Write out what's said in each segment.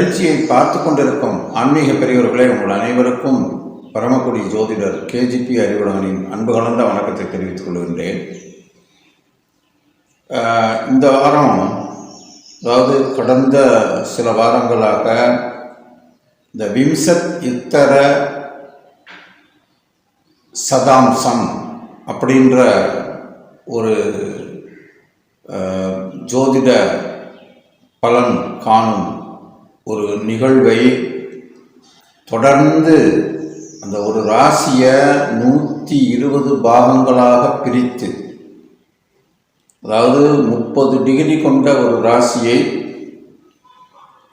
நிகழ்ச்சியை பார்த்து கொண்டிருக்கும் ஆன்மீக பெரியவர்களே, உங்கள் அனைவருக்கும் பரமக்குடி ஜோதிடர் கேஜிபி அறிவுடனின் அன்பு கலந்த வணக்கத்தை தெரிவித்துக் கொள்கின்றேன். இந்த வாரம், அதாவது கடந்த சில வாரங்களாக இந்த விம்சத் யுத்தர சதாம்சம் அப்படின்ற ஒரு ஜோதிட பலன் காணும் ஒரு நிகழ்வை தொடர்ந்து அந்த ஒரு ராசியை 120 பாகங்களாக பிரித்து, அதாவது 30 டிகிரி கொண்ட ஒரு ராசியை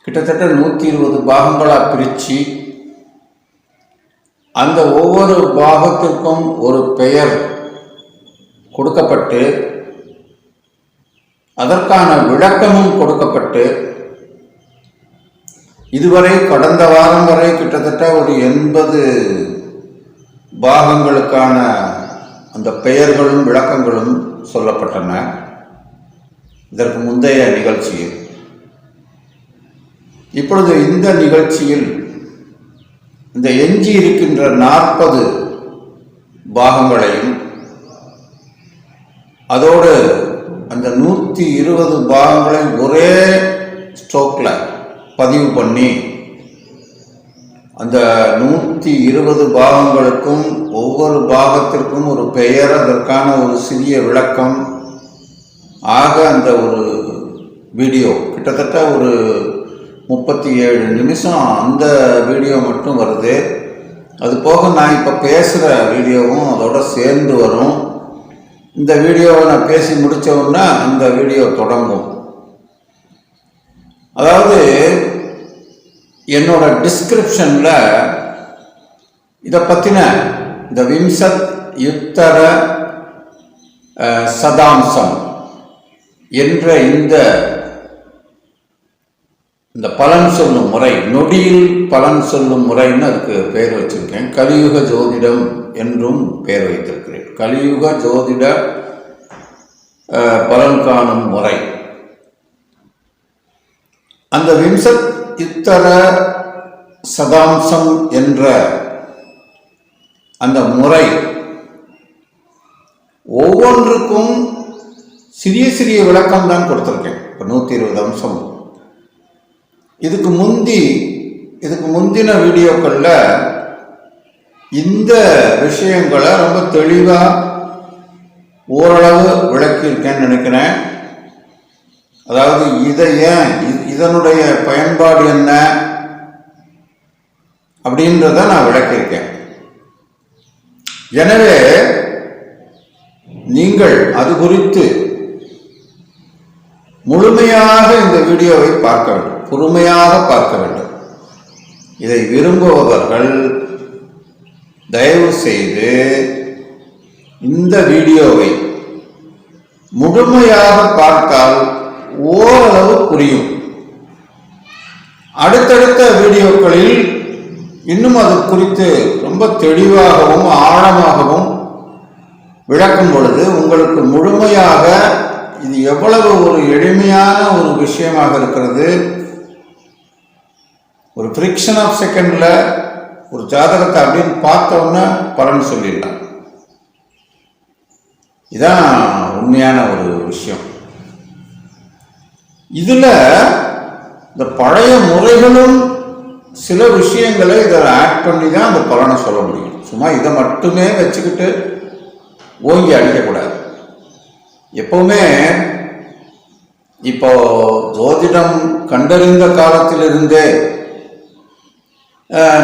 கிட்டத்தட்ட 120 பாகங்களாக பிரித்து, அந்த ஒவ்வொரு பாகத்திற்கும் ஒரு பெயர் கொடுக்கப்பட்டு அதற்கான விளக்கமும் கொடுக்கப்பட்டு, இதுவரை கடந்த வாரம் வரை கிட்டத்தட்ட ஒரு 80 பாகங்களுக்கான அந்த பெயர்களும் விளக்கங்களும் சொல்லப்பட்டன இதற்கு முந்தைய நிகழ்ச்சியில். இப்பொழுது இந்த நிகழ்ச்சியில் இந்த எஞ்சி இருக்கின்ற 40 பாகங்களையும் அதோடு அந்த 120 பாகங்களை ஒரே ஸ்ட்ரோக்ல பதிவு பண்ணி, அந்த 120 பாகங்களுக்கும் ஒவ்வொரு பாகத்திற்கும் ஒரு பெயர், அதற்கான ஒரு சிறிய விளக்கம் ஆக அந்த ஒரு வீடியோ கிட்டத்தட்ட ஒரு 37 நிமிஷம் அந்த வீடியோ மட்டும் வருது. அது போக நான் இப்போ பேசுகிற வீடியோவும் அதோட சேர்ந்து வரும். இந்த வீடியோவை நான் பேசி முடித்தோன்னா அந்த வீடியோ தொடங்கும். அதாவது என்னோட டிஸ்கிரிப்ஷனில் இதை பற்றின இந்த விம்சத் யுத்தர சதாம்சம் என்ற இந்த பலன் சொல்லும் முறை, நொடியில் பலன் சொல்லும் முறைன்னு அதுக்கு பெயர் வச்சிருக்கேன். கலியுக ஜோதிடம் என்றும் பெயர் வைத்திருக்கிறேன். கலியுக ஜோதிட பலன் காணும் முறை. அந்த விம்சத் யுத்தர சதாம்சம் என்ற அந்த முறை ஒவ்வொன்றுக்கும் சிறிய சிறிய விளக்கம் தான் கொடுத்துருக்கேன். இப்போ 120 அம்சம். இதுக்கு முந்தின வீடியோக்களில் இந்த விஷயங்களை ரொம்ப தெளிவாக ஓரளவு விளக்கியிருக்கேன்னு நினைக்கிறேன். அதாவது இதை ஏன், இதனுடைய பயன்பாடு என்ன அப்படின்றத நான் விளக்கியிருக்கேன். எனவே நீங்கள் அது குறித்து முழுமையாக இந்த வீடியோவை பார்க்க வேண்டும், பொறுமையாக பார்க்க வேண்டும். இதை விரும்புபவர்கள் தயவு செய்து இந்த வீடியோவை முழுமையாக பார்த்தால் ஓரளவு புரியும். அடுத்தடுத்த வீடியோக்களில் இன்னும் அது குறித்து ரொம்ப தெளிவாகவும் ஆழமாகவும் விளக்கும் பொழுது உங்களுக்கு முழுமையாக இது எவ்வளவு ஒரு எளிமையான ஒரு விஷயமாக இருக்கிறது. ஒரு ஃப்ரிக்ஷன் ஆஃப் செகண்டில் ஒரு ஜாதகத்தை அப்படின்னு பார்த்தோன்னா பலன் சொல்லிடலாம். இதுதான் உண்மையான ஒரு விஷயம். இதில் இந்த பழைய முறைகளும் சில விஷயங்களை இதில் ஆட் பண்ணி தான் அந்த பலனை சொல்ல முடியும். சும்மா இதை மட்டுமே வச்சுக்கிட்டு ஓங்கி அடிக்கக்கூடாது. எப்பவுமே இப்போ ஜோதிடம் கண்டறிந்த காலத்திலிருந்தே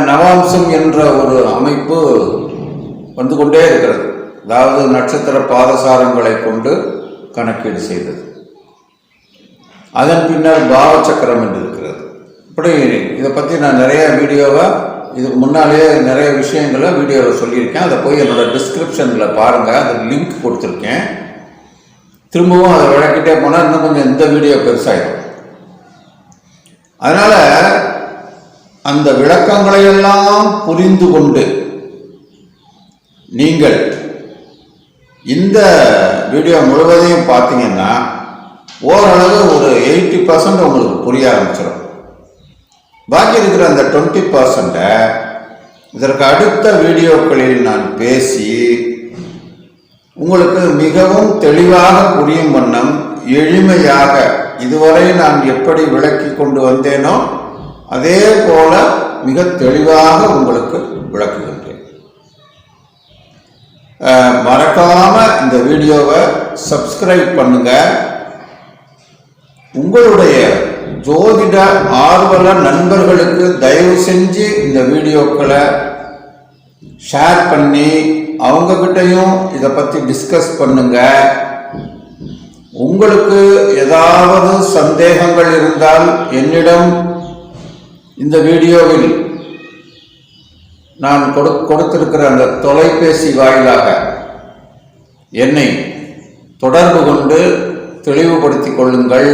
நவாம்சம் என்ற ஒரு அமைப்பு வந்து கொண்டே இருக்கிறது. அதாவது நட்சத்திர பாதசாரங்களை கொண்டு கணக்கீடு செய்தது. அதன் பின்னர் பாவச்சக்கரம் என்று இருக்கிறது. இப்படி இதை பற்றி நான் நிறைய வீடியோவை இதுக்கு முன்னாலேயே நிறைய விஷயங்களை வீடியோவில் சொல்லியிருக்கேன். அதை போய் என்னோட டிஸ்கிரிப்ஷனில் பாருங்கள், அது லிங்க் கொடுத்துருக்கேன். திரும்பவும் அதை விளக்கிட்டே போனால் இன்னும் கொஞ்சம் இந்த வீடியோ பெருசாகிடும். அதனால் அந்த விளக்கங்களையெல்லாம் புரிந்து கொண்டு நீங்கள் இந்த வீடியோ முழுவதையும் பார்த்தீங்கன்னா ஓரளவு ஒரு 80% உங்களுக்கு புரிய ஆரம்பிச்சிடும். பாக்கி இருக்கிற அந்த 20% இதற்கு அடுத்த வீடியோக்களில் நான் பேசி உங்களுக்கு மிகவும் தெளிவாக புரியும் வண்ணம் எளிமையாக இதுவரை நான் எப்படி விளக்கி கொண்டு வந்தேனோ அதே போல மிக தெளிவாக உங்களுக்கு விளக்குகின்றேன். மறக்காம இந்த வீடியோவை சப்ஸ்கிரைப் பண்ணுங்க. உங்களுடைய ஜோதிட ஆர்வல நண்பர்களுக்கு தயவு செஞ்சு இந்த வீடியோக்களை ஷேர் பண்ணி அவங்க கிட்டையும் இதை பற்றி டிஸ்கஸ் பண்ணுங்க. உங்களுக்கு ஏதாவது சந்தேகங்கள் இருந்தால் என்னிடம் இந்த வீடியோவில் நான் கொடுத்திருக்கிற அந்த தொலைபேசி வாயிலாக என்னை தொடர்பு கொண்டு தெளிவுபடுத்திக் கொள்ளுங்கள்.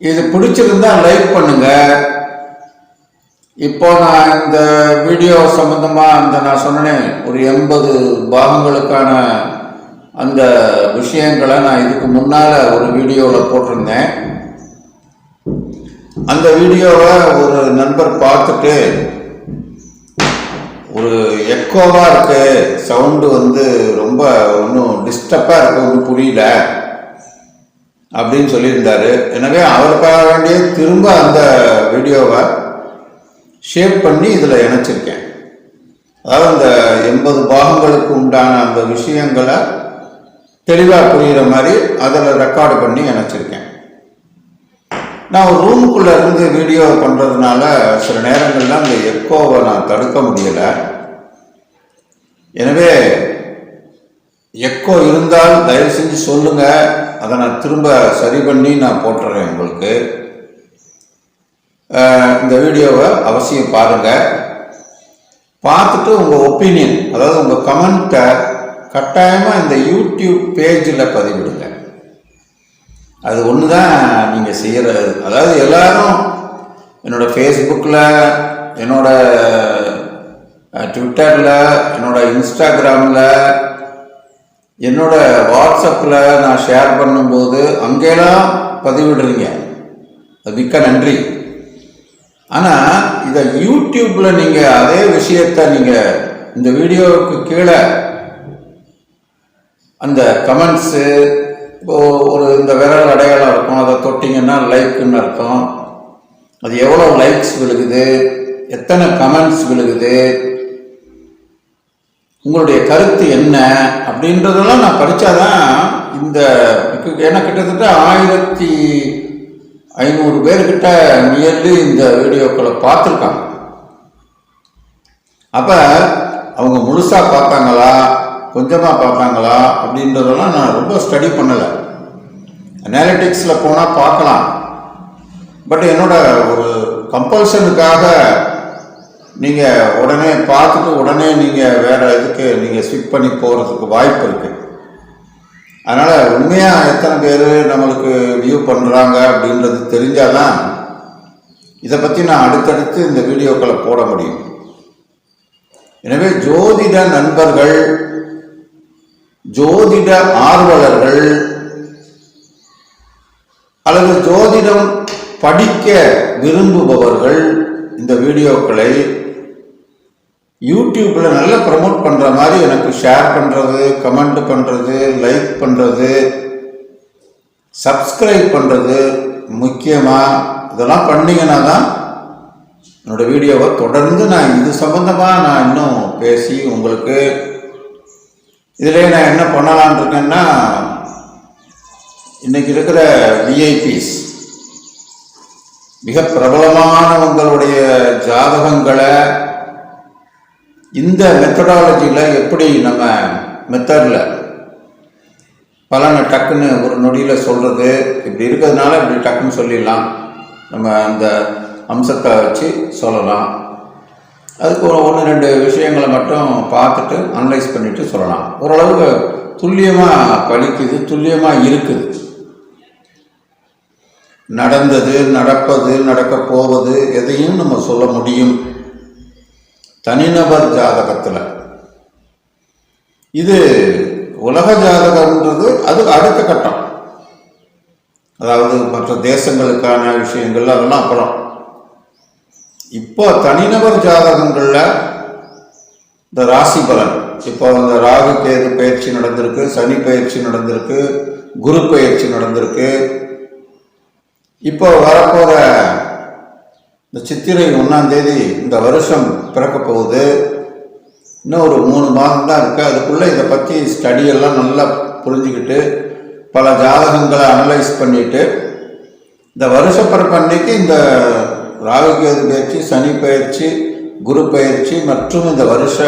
இது பிடிச்சிருந்தா லைக் பண்ணுங்க. இப்போ நான் இந்த வீடியோ சம்பந்தமா நான் சொன்னேன் ஒரு 80 பாகங்களுக்கான அந்த விஷயங்களை நான் இதுக்கு முன்னால ஒரு வீடியோவில் போட்டிருந்தேன். அந்த வீடியோவை ஒரு நண்பர் பார்த்துட்டு ஒரு எக்கோவா இருக்கு, சவுண்டு ரொம்ப ஒன்றும் டிஸ்டர்பா இருக்கு, ஒன்றும் புரியல அப்படின்னு சொல்லியிருந்தாரு. எனவே அவருக்காக வேண்டிய திரும்ப அந்த வீடியோவை ஷேப் பண்ணி இதில் இணைச்சிருக்கேன். அதாவது அந்த 80 பாகங்களுக்கு உண்டான அந்த விஷயங்களை தெளிவாக புரிகிற மாதிரி அதில் ரெக்கார்டு பண்ணி இணைச்சிருக்கேன். நான் ஒரு ரூமுக்குள்ளே இருந்து வீடியோ பண்ணுறதுனால சில நேரங்களில் அந்த எக்கோவை நான் தடுக்க முடியலை. எனவே எக்கோ இருந்தால் தயவு செஞ்சு சொல்லுங்கள், அதை நான் திரும்ப சரி பண்ணி நான் போட்டுறேன் உங்களுக்கு. இந்த வீடியோவை அவசியம் பாருங்கள். பார்த்துட்டு உங்கள் ஒப்பீனியன், அதாவது உங்கள் கமெண்ட்டை கட்டாயமாக இந்த யூடியூப் பேஜில் பதிவிடுங்க. அது ஒன்று தான் நீங்கள் செய்கிறது. அதாவது எல்லாரும் என்னோடய ஃபேஸ்புக்கில், என்னோடய ட்விட்டரில், என்னோடய இன்ஸ்டாகிராமில், என்னோடய வாட்ஸ்அப்பில் நான் ஷேர் பண்ணும்போது அங்கெல்லாம் பதிவிடுறீங்க, அது மிக்க நன்றி. ஆனால் இதை யூடியூப்பில் நீங்கள் அதே விஷயத்தை நீங்கள் இந்த வீடியோவுக்கு கீழே அந்த கமெண்ட்ஸு ஒரு இந்த விரல் அடையாளம் இருக்கும், அதை தொட்டிங்கன்னா லைக்குன்னு அர்த்தம். அது எவ்வளோ லைக்ஸ் விழுகுது, எத்தனை கமெண்ட்ஸ் விழுகுது, உங்களுடைய கருத்து என்ன அப்படின்றதெல்லாம் நான் படித்தாதான் இந்த, ஏன்னா கிட்டத்தட்ட 1500 பேர்கிட்ட நியர்லி இந்த வீடியோக்களை பார்த்துருக்காங்க. அப்போ அவங்க முழுசாக பார்த்தாங்களா, கொஞ்சமாக பார்த்தாங்களா அப்படின்றதெல்லாம் நான் ரொம்ப ஸ்டடி பண்ணலை. அனாலிட்டிக்ஸில் போனால் பார்க்கலாம். பட் என்னோட ஒரு கம்பல்ஷனுக்காக நீங்கள் உடனே பார்த்துட்டு உடனே நீங்கள் வேறு இதுக்கு நீங்கள் ஸ்விப் பண்ணி போகிறதுக்கு வாய்ப்பு இருக்குது. அதனால் உண்மையாக எத்தனை பேர் நம்மளுக்கு வியூ பண்ணுறாங்க அப்படின்றது தெரிஞ்சாதான் இதை பற்றி நான் அடுத்தடுத்து இந்த வீடியோக்களை போட முடியும். எனவே ஜோதிட நண்பர்கள், ஜோதிட ஆர்வலர்கள் அல்லது ஜோதிடம் படிக்க விரும்புபவர்கள் இந்த வீடியோக்களை யூடியூப்பில் நல்லா ப்ரமோட் பண்ணுற மாதிரி எனக்கு ஷேர் பண்ணுறது, கமெண்ட் பண்ணுறது, லைக் பண்ணுறது, சப்ஸ்கிரைப் பண்ணுறது முக்கியமாக இதெல்லாம் பண்ணிங்கன்னா தான் என்னோடய வீடியோவை தொடர்ந்து நான் இது சம்பந்தமாக நான் இன்னும் பேசி உங்களுக்கு இதிலே நான் என்ன பண்ணலான் இருக்கேன்னா, இன்றைக்கி இருக்கிற விஐபிஸ் மிக பிரபலமானவங்களுடைய ஜாதகங்களை இந்த மெத்தடாலஜியில் எப்படி நம்ம மெத்தடில் பலனை டக்குன்னு ஒரு நொடியில் சொல்கிறது, இப்படி இருக்கிறதுனால இப்படி டக்குன்னு சொல்லிடலாம், நம்ம அந்த அம்சத்தை வச்சு சொல்லலாம். அதுக்கு ஒரு 1-2 விஷயங்களை மட்டும் பார்த்துட்டு அனலைஸ் பண்ணிவிட்டு சொல்லலாம். ஓரளவுக்கு துல்லியமாக படிக்குது, துல்லியமாக இருக்குது. நடந்தது, நடப்பது, நடக்கப் போவது எதையும் நம்ம சொல்ல முடியும் தனிநபர் ஜாதகத்தில். இது உலக ஜாதகம்ன்றது அது அடுத்த கட்டம். அதாவது மற்ற தேசங்களுக்கான விஷயங்கள் அதெல்லாம் அப்புறம். இப்போ தனிநபர் ஜாதகங்களில் இந்த ராசி பலன், இப்போ இந்த ராகு கேது பயிற்சி நடந்திருக்கு, சனி பயிற்சி நடந்திருக்கு, குரு பயிற்சி நடந்திருக்கு. இப்போ வரப்போகிற இந்த சித்திரை 1ஆம் தேதி இந்த வருஷம் பிறக்க போகுது. இன்னும் ஒரு 3 மாதம் தான் இருக்குது. அதுக்குள்ளே இதை பற்றி ஸ்டடியெல்லாம் நல்லா புரிஞ்சுக்கிட்டு பல ஜாதகங்களை அனலைஸ் பண்ணிவிட்டு இந்த வருஷப்பிறப்பு அன்னைக்கு இந்த ராகு கேது பயிற்சி, சனி பயிற்சி, குரு பயிற்சி மற்றும் இந்த வருஷ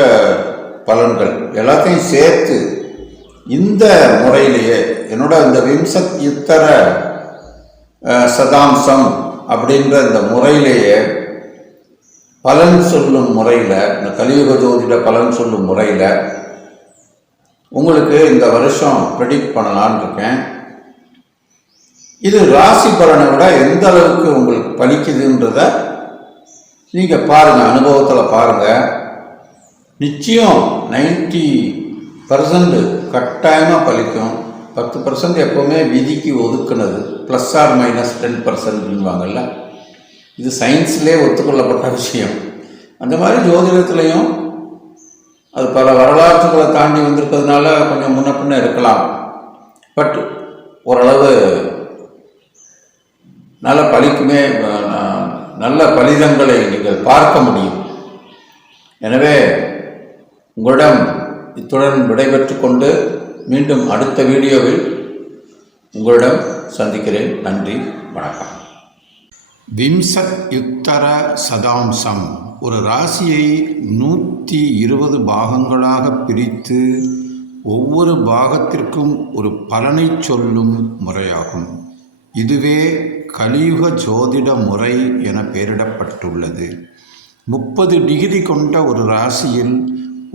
பலன்கள் எல்லாத்தையும் சேர்த்து இந்த முறையிலேயே என்னோட இந்த விம்சத் யுத்தர சதாம்சம் அப்படின்ற இந்த முறையிலேயே பலன் சொல்லும் முறையில், இந்த கலியுக ஜோதிட பலன் சொல்லும் முறையில் உங்களுக்கு இந்த வருஷம் ப்ரெடிக்ட் பண்ணலான்னு இருக்கேன். இது ராசி பலனை விட எந்த அளவுக்கு உங்களுக்கு பலிக்குதுன்றத நீங்கள் பாருங்கள், அனுபவத்தில் பாருங்கள். நிச்சயம் 90% கட்டாயமாக பலிக்கும். 10% எப்போவுமே விதிக்கு ஒதுக்குனது, ±10%வாங்கல்ல. இது சயின்ஸ்லேயே ஒத்துக்கொள்ளப்பட்ட விஷயம். அந்த மாதிரி ஜோதிடத்துலேயும் அது பல வரலாற்றுகளை தாண்டி வந்திருக்கிறதுனால கொஞ்சம் முன்ன பின்ன இருக்கலாம். பட் ஓரளவு நல்ல பலிக்குமே, நல்ல பலிதங்களை நீங்கள் பார்க்க முடியும். எனவே உங்களிடம் இத்துடன் விடைபெற்று கொண்டு மீண்டும் அடுத்த வீடியோவில் உங்களிடம் சந்திக்கிறேன். நன்றி, வணக்கம். விம்சத் யுத்தர சதாம்சம், ஒரு ராசியை 120 பாகங்களாக பிரித்து ஒவ்வொரு பாகத்திற்கும் ஒரு பலனை சொல்லும் முறையாகும். இதுவே கலியுக ஜோதிட முறை என பெயரிடப்பட்டுள்ளது. 30 டிகிரி கொண்ட ஒரு ராசியில்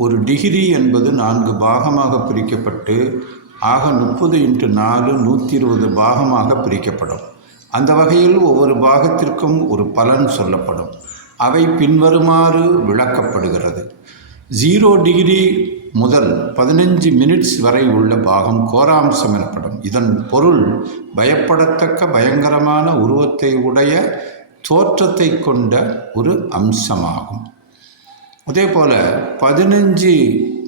ஒரு டிகிரி என்பது 4 பாகமாக பிரிக்கப்பட்டு ஆக 30 × 4 120 பாகமாக பிரிக்கப்படும். அந்த வகையில் ஒவ்வொரு பாகத்திற்கும் ஒரு பலன் சொல்லப்படும். அவை பின்வருமாறு விளக்கப்படுகிறது. 0 டிகிரி முதல் 15 மினிட்ஸ் வரை உள்ள பாகம் கோராம்சம் எனப்படும். இதன் பொருள் பயப்படத்தக்க பயங்கரமான உருவத்தை உடைய தோற்றத்தை கொண்ட ஒரு அம்சமாகும். அதே போல் 15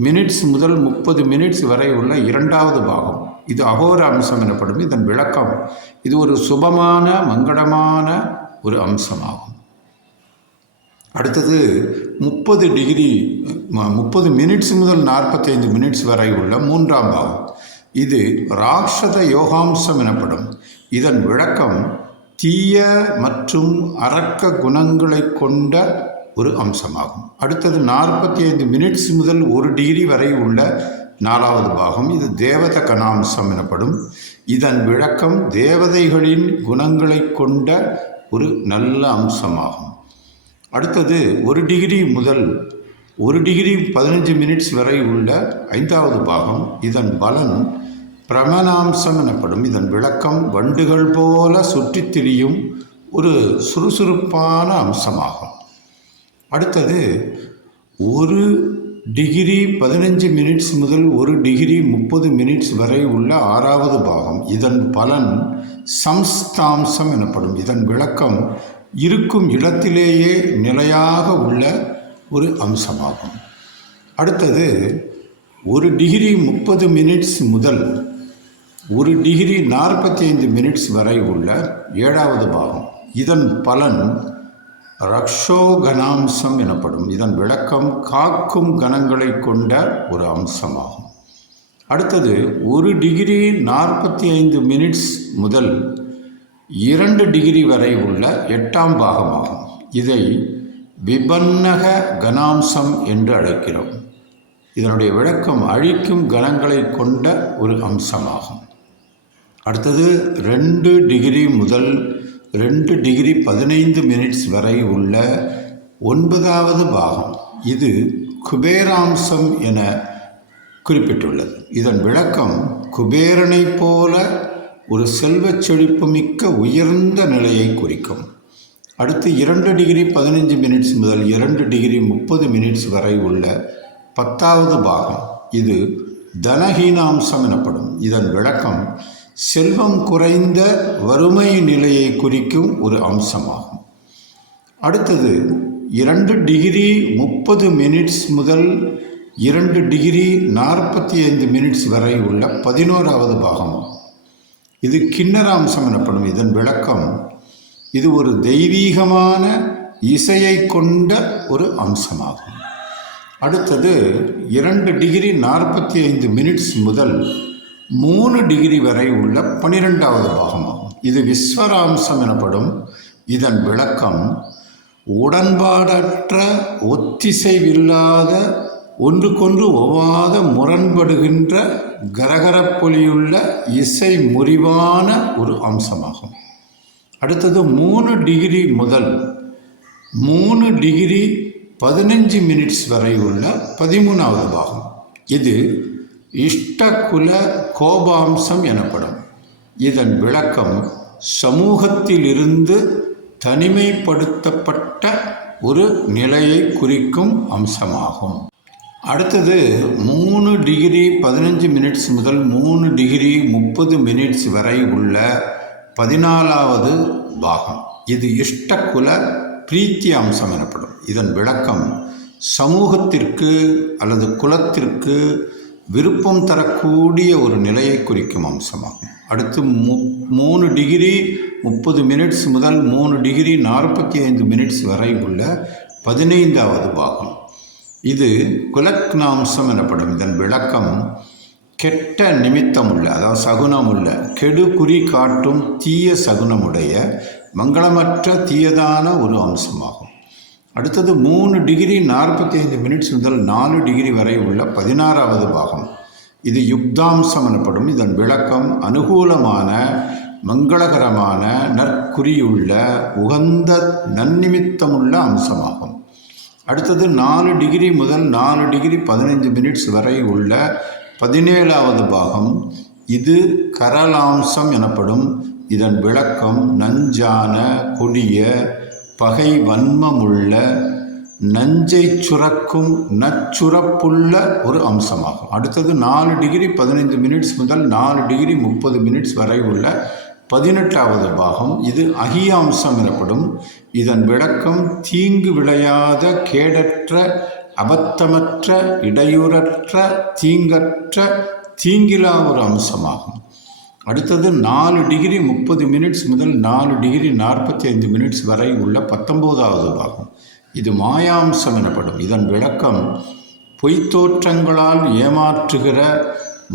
மினிட்ஸ் முதல் 30 மினிட்ஸ் வரை உள்ள 2வது பாகம், இது அகோர அம்சம் எனப்படும். இதன் விளக்கம், இது ஒரு சுபமான மங்களமான ஒரு அம்சமாகும். அடுத்தது 30 மினிட்ஸ் முதல் 45 மினிட்ஸ் வரை உள்ள 3ஆம் பாகம், இது ராக்ஷத யோகாம்சம் எனப்படும். இதன் விளக்கம் தீய மற்றும் அரக்க குணங்களை கொண்ட ஒரு அம்சமாகும். அடுத்தது 45 மினிட்ஸ் முதல் 1 டிகிரி வரை உள்ள 4வது பாகம், இது தேவத கணாம்சம் எனப்படும். இதன் விளக்கம் தேவதைகளின் குணங்களை கொண்ட ஒரு நல்ல அம்சமாகும். அடுத்தது 1 டிகிரி முதல் 1 டிகிரி 15 மினிட்ஸ் வரை உள்ள 5வது பாகம், இதன் பலன் பிரமணாம்சம் எனப்படும். இதன் விளக்கம் வண்டுகள் போல சுற்றித் திரியும் ஒரு சுறுசுறுப்பான அம்சமாகும். அடுத்தது 1 டிகிரி 15 மினிட்ஸ் முதல் 1 டிகிரி 30 மினிட்ஸ் வரை உள்ள 6வது பாகம், இதன் பலன் சம்ஸ்தாம்சம் எனப்படும். இதன் விளக்கம் இருக்கும் இடத்திலேயே நிலையாக உள்ள ஒரு அம்சமாகும். அடுத்தது 1 டிகிரி 30 மினிட்ஸ் முதல் 1 டிகிரி 45 மினிட்ஸ் வரை உள்ள 7வது பாகம், இதன் பலன் ரக்ஷோகணாம்சம் எனப்படும். இதன் விளக்கம் காக்கும் கணங்களை கொண்ட ஒரு அம்சமாகும். அடுத்தது 1 டிகிரி 45 மினிட்ஸ் முதல் 2 டிகிரி வரை உள்ள 8ஆம் பாகமாகும். இதை விபன்னக கணாம்சம் என்று அழைக்கிறோம். இதனுடைய விளக்கம் அழிக்கும் கணங்களை கொண்ட ஒரு அம்சமாகும். அடுத்தது 2 டிகிரி முதல் 2 டிகிரி 15 மினிட்ஸ் வரை உள்ள 9வது பாகம், இது குபேராம்சம் என குறிப்பிட்டுள்ளது. இதன் விளக்கம் குபேரனை போல ஒரு செல்வச் செழிப்பு மிக்க உயர்ந்த நிலையை குறிக்கும். அடுத்து 2 டிகிரி 15 மினிட்ஸ் முதல் 2 டிகிரி 30 மினிட்ஸ் வரை உள்ள 10வது பாகம், இது தனஹீனாம்சம் எனப்படும். இதன் விளக்கம் செல்வம் குறைந்த வறுமை நிலையை குறிக்கும் ஒரு அம்சமாகும். அடுத்தது 2 டிகிரி 30 மினிட்ஸ் முதல் 2 டிகிரி 45 மினிட்ஸ் வரை உள்ள 11வது பாகமாகும். இது கிண்ணற அம்சம் எனப்படும். இதன் விளக்கம், இது ஒரு தெய்வீகமான இசையை கொண்ட ஒரு அம்சமாகும். அடுத்தது 2 டிகிரி 45 மினிட்ஸ் முதல் 3 டிகிரி வரை உள்ள 12வது பாகமாகும். இது விஸ்வராம்சம் எனப்படும். இதன் விளக்கம், உடன்பாடற்ற ஒத்திசைவில்லாத ஒன்றுக்கொன்று ஒவ்வாத முரண்படுகின்ற கரகரப்பொலியுள்ள இசை முறிவான ஒரு அம்சமாகும். அடுத்தது 3 டிகிரி முதல் 3 டிகிரி 15 மினிட்ஸ் வரை உள்ள 13வது பாகம். இது இஷ்டகுல கோபாம்சம் எனப்படும். இதன் விளக்கம், சமூகத்திலிருந்து தனிமைப்படுத்தப்பட்ட ஒரு நிலையை குறிக்கும் அம்சமாகும். அடுத்தது 3 டிகிரி 15 மினிட்ஸ் முதல் 3 டிகிரி 30 மினிட்ஸ் வரை உள்ள 14வது பாகம். இது இஷ்டகுல பிரீத்தி அம்சம் எனப்படும். இதன் விளக்கம், சமூகத்திற்கு அல்லது குலத்திற்கு விருப்பம் தரக்கூடிய ஒரு நிலையை குறிக்கும் அம்சமாகும். அடுத்து 3 டிகிரி 30 மினிட்ஸ் முதல் 3 டிகிரி 45 மினிட்ஸ் வரை உள்ள 15வது பாகம். இது குலக்னாம்சம் எனப்படும். இதன் விளக்கம், கெட்ட நிமித்தமுள்ள, அதாவது சகுனமுள்ள, கெடு குறி காட்டும் தீய சகுனமுடைய மங்களமற்ற தீயதான ஒரு அம்சமாகும். அடுத்தது 3 டிகிரி 45 மினிட்ஸ் முதல் 4 டிகிரி வரை உள்ள 16வது பாகம். இது யுக்தாம்சம் எனப்படும். இதன் விளக்கம், அனுகூலமான மங்களகரமான நற்குறியுள்ள உகந்த நன்னிமித்தமுள்ள அம்சமாகும். அடுத்தது 4 டிகிரி முதல் 4 டிகிரி 15 மினிட்ஸ் வரை உள்ள 17வது பாகம். இது கரலாம்சம் எனப்படும். இதன் விளக்கம், நஞ்சான கொடிய பகை வன்மமுள்ள நஞ்சை சுரக்கும் நச்சுரப்புள்ள ஒரு அம்சமாகும். அடுத்தது 4 டிகிரி 15 மினிட்ஸ் முதல் 4 டிகிரி 30 மினிட்ஸ் வரை உள்ள 18வது பாகம். இது அகியாம்சம் எனப்படும். இதன் விளக்கம், தீங்கு விளையாத கேடற்ற அபத்தமற்ற இடையூறற்ற தீங்கற்ற தீங்கிலா ஒரு அம்சமாகும். அடுத்தது 4 டிகிரி 30 மினிட்ஸ் முதல் 4 டிகிரி 45 மினிட்ஸ் வரை உள்ள 19வது பாகம். இது மாயாம்சம் எனப்படும். இதன் விளக்கம், பொய்த்தோற்றங்களால் ஏமாற்றுகிற,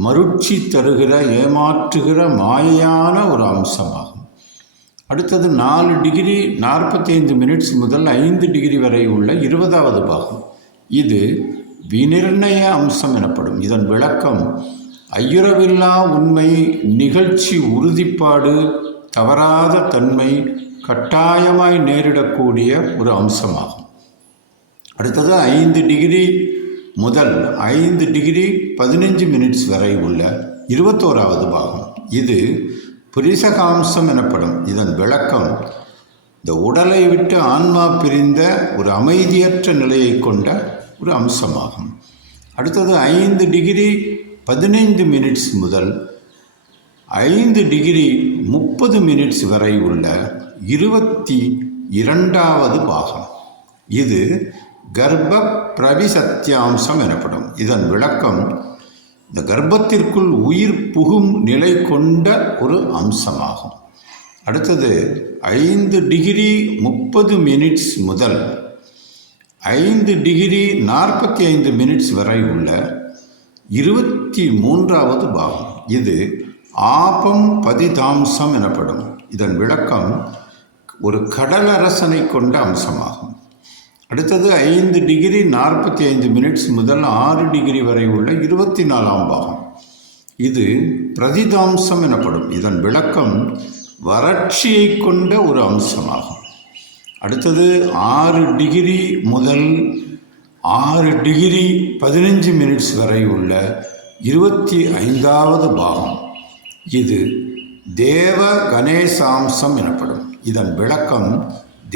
மருட்சி தருகிற, ஏமாற்றுகிற மாயான ஒரு அம்சமாகும். அடுத்தது 4 டிகிரி 45 மினிட்ஸ் முதல் 5 டிகிரி வரை உள்ள 20வது பாகம். இது விநிர்ணய அம்சம் எனப்படும். இதன் விளக்கம், ஐயுறவில்லா உண்மை, நிகழ்ச்சி உறுதிப்பாடு, தவறாத தன்மை கட்டாயமாய் நேரிடக்கூடிய ஒரு அம்சமாகும். அடுத்தது 5 டிகிரி முதல் 5 டிகிரி 15 மினிட்ஸ் வரை உள்ள 21வது பாகம். இது புரிசகாம்சம் எனப்படும். இதன் விளக்கம், இந்த உடலை விட்டு ஆன்மா பிரிந்த ஒரு அமைதியற்ற நிலையை கொண்ட ஒரு அம்சமாகும். அடுத்தது 5 டிகிரி 15 மினிட்ஸ் முதல் 5 டிகிரி 30 மினிட்ஸ் வரை உள்ள 22வது பாகம். இது கர்ப்ப பிரவிசத்தியாம்சம் எனப்படும். இதன் விளக்கம், இந்த கர்ப்பத்திற்குள் உயிர் புகும் நிலை கொண்ட ஒரு அம்சமாகும். அடுத்தது 5 டிகிரி 30 மினிட்ஸ் முதல் 5 டிகிரி 45 மினிட்ஸ் வரை உள்ள 23வது பாகம். இது ஆபம் பதிதாம்சம் எனப்படும். இதன் விளக்கம், ஒரு கடலரசனை கொண்ட அம்சமாகும். அடுத்தது 5 டிகிரி 45 மினிட்ஸ் முதல் 6 டிகிரி வரை உள்ள 24ஆம் பாகம். இது பிரதிதாம்சம் எனப்படும். இதன் விளக்கம், வறட்சியை கொண்ட ஒரு அம்சமாகும். அடுத்தது 6 டிகிரி முதல் 6 டிகிரி 15 மினிட்ஸ் வரை உள்ள 25வது பாகம். இது தேவ கணேசாம்சம் எனப்படும். இதன் விளக்கம்,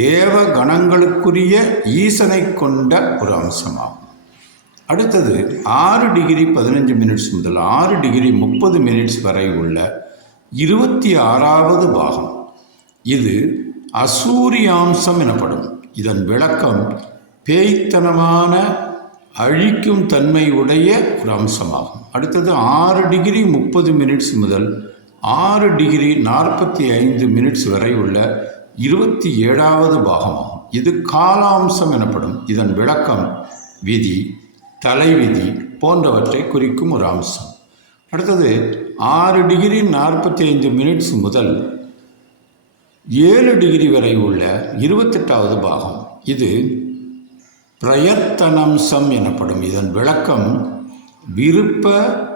தேவ கணங்களுக்குரிய ஈசனை கொண்ட ஒரு அம்சமாகும். அடுத்தது 6 டிகிரி 15 மினிட்ஸ் முதல் 6 டிகிரி 30 மினிட்ஸ் வரை உள்ள 26வது பாகம். இது அசூரியாம்சம் எனப்படும். இதன் விளக்கம் பேய்த்தனமான அழிக்கும் தன்மை உடைய ஒரு அம்சமாகும். அடுத்தது 6 டிகிரி 30 மினிட்ஸ் முதல் 6 டிகிரி 45 மினிட்ஸ் வரை உள்ள 27வது பாகமாகும். இது காலாம்சம் எனப்படும். இதன் விளக்கம் விதி, தலைவிதி போன்றவற்றை குறிக்கும் ஒரு அம்சம். அடுத்தது 6 டிகிரி 45 மினிட்ஸ் முதல் 7 டிகிரி வரை உள்ள 28வது பாகம். இது பிரயத்தனம்சம் எனப்படும். இதன் விளக்கம் விருப்ப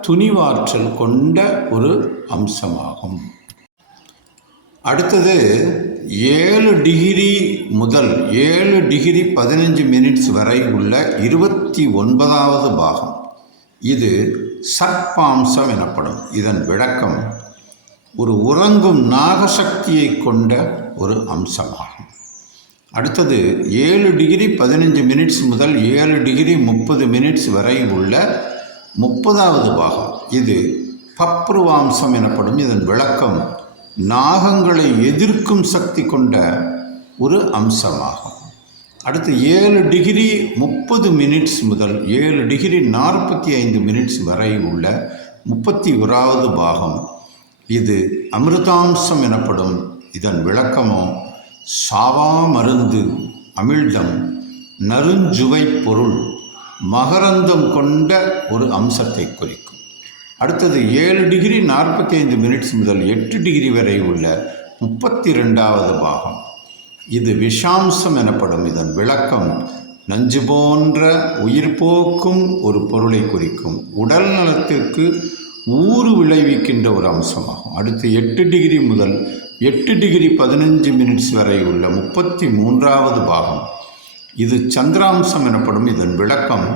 துணிவாற்றல் கொண்ட ஒரு அம்சமாகும். அடுத்தது 7 டிகிரி முதல் 7 டிகிரி 15 மினிட்ஸ் வரை உள்ள 29வது பாகம். இது சர்ப்பாம்சம் எனப்படும். இதன் விளக்கம் ஒரு உறங்கும் நாகசக்தியை கொண்ட ஒரு அம்சமாகும். அடுத்தது 7 டிகிரி 15 மினிட்ஸ் முதல் 7 டிகிரி 30 மினிட்ஸ் வரை உள்ள 30வது பாகம். இது பப்ருவாம்சம் எனப்படும். இதன் விளக்கம் நாகங்களை எதிர்க்கும் சக்தி கொண்ட ஒரு அம்சமாகும். அடுத்து 7 டிகிரி 30 மினிட்ஸ் முதல் 7 டிகிரி 45 மினிட்ஸ் வரை உள்ள 31வது பாகம். இது அமிர்தாம்சம் எனப்படும். இதன் விளக்கமோ சாவா மருந்து, அமிழ்தம், நறுஞ்சுவை பொருள், மகரந்தம் கொண்ட ஒரு அம்சத்தை குறிக்கும். அடுத்தது 7 டிகிரி 45 மினிட்ஸ் முதல் 8 டிகிரி வரை உள்ள 32வது பாகம். இது விஷாம்சம் எனப்படும். இதன் விளக்கம் நஞ்சு போன்ற உயிர் போக்கும் ஒரு பொருளை குறிக்கும். உடல் நலத்திற்கு ஊறு விளைவிக்கின்ற ஒரு அம்சமாகும். அடுத்து 8 டிகிரி முதல் 8 டிகிரி 15 மினிட்ஸ் வரை உள்ள 33வது பாகம். இது சந்திராம்சம் எனப்படும். இதன் விளக்கம்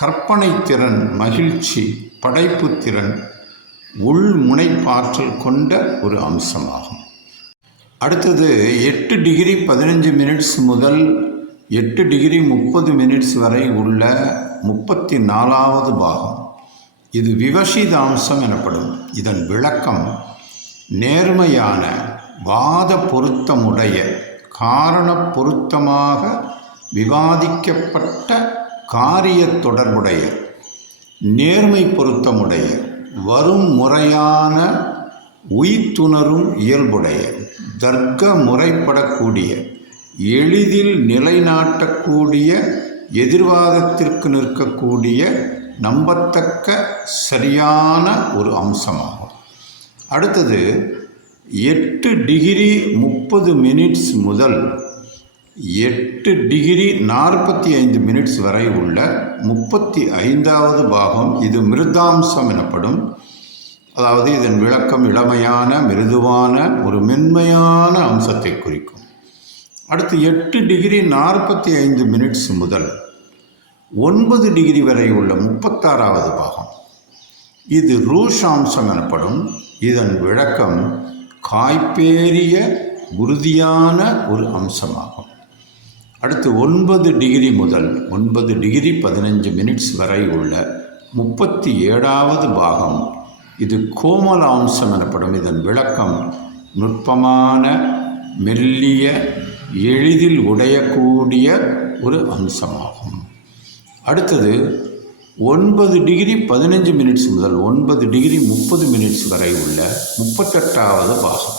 கற்பனை திறன், மகிழ்ச்சி, படைப்பு திறன், உள் முனைப்பாற்றல் கொண்ட ஒரு அம்சமாகும். அடுத்தது 8 டிகிரி 15 மினிட்ஸ் முதல் 8 டிகிரி 30 மினிட்ஸ் வரை உள்ள 34வது பாகம். இது விவசிதாம்சம் எனப்படும். இதன் விளக்கம் நேர்மையான, வாத பொருத்தமுடைய, காரண பொருத்தமாக விவாதிக்கப்பட்ட, காரிய தொடர்புடைய, நேர்மை பொருத்தமுடைய, வரும் முறையான, உய்த்துணரும் இயல்புடைய, தர்க்க முறைப்படக்கூடிய, எளிதில் நிலைநாட்டக்கூடிய, எதிர்வாதத்திற்கு நிற்கக்கூடிய, நம்பத்தக்க சரியான ஒரு அம்சமாகும். அடுத்தது 8 டிகிரி 30 மினிட்ஸ் முதல் 8 டிகிரி 45 மினிட்ஸ் வரை உள்ள 35வது பாகம். இது மிருதாம்சம் எனப்படும். அதாவது இதன் விளக்கம் இளமையான, மிருதுவான, ஒரு மென்மையான அம்சத்தை குறிக்கும். அடுத்து 8 டிகிரி 45 மினிட்ஸ் முதல் 9 டிகிரி வரை உள்ள 36வது பாகம். இது ரூஷாம்சம் எனப்படும். இதன் விளக்கம் காய்ப்பேறிய, உறுதியான ஒரு அம்சமாகும். அடுத்து 9 டிகிரி முதல் 9 டிகிரி 15 மினிட்ஸ் வரை உள்ள 37வது பாகம். இது கோமலாம்சம் எனப்படும். இதன் விளக்கம் நுட்பமான, மெல்லிய, எளிதில் உடையக்கூடிய ஒரு அம்சமாகும். அடுத்தது 9 டிகிரி 15 மினிட்ஸ் முதல் 9 டிகிரி 30 மினிட்ஸ் வரை உள்ள 38வது பாகம்.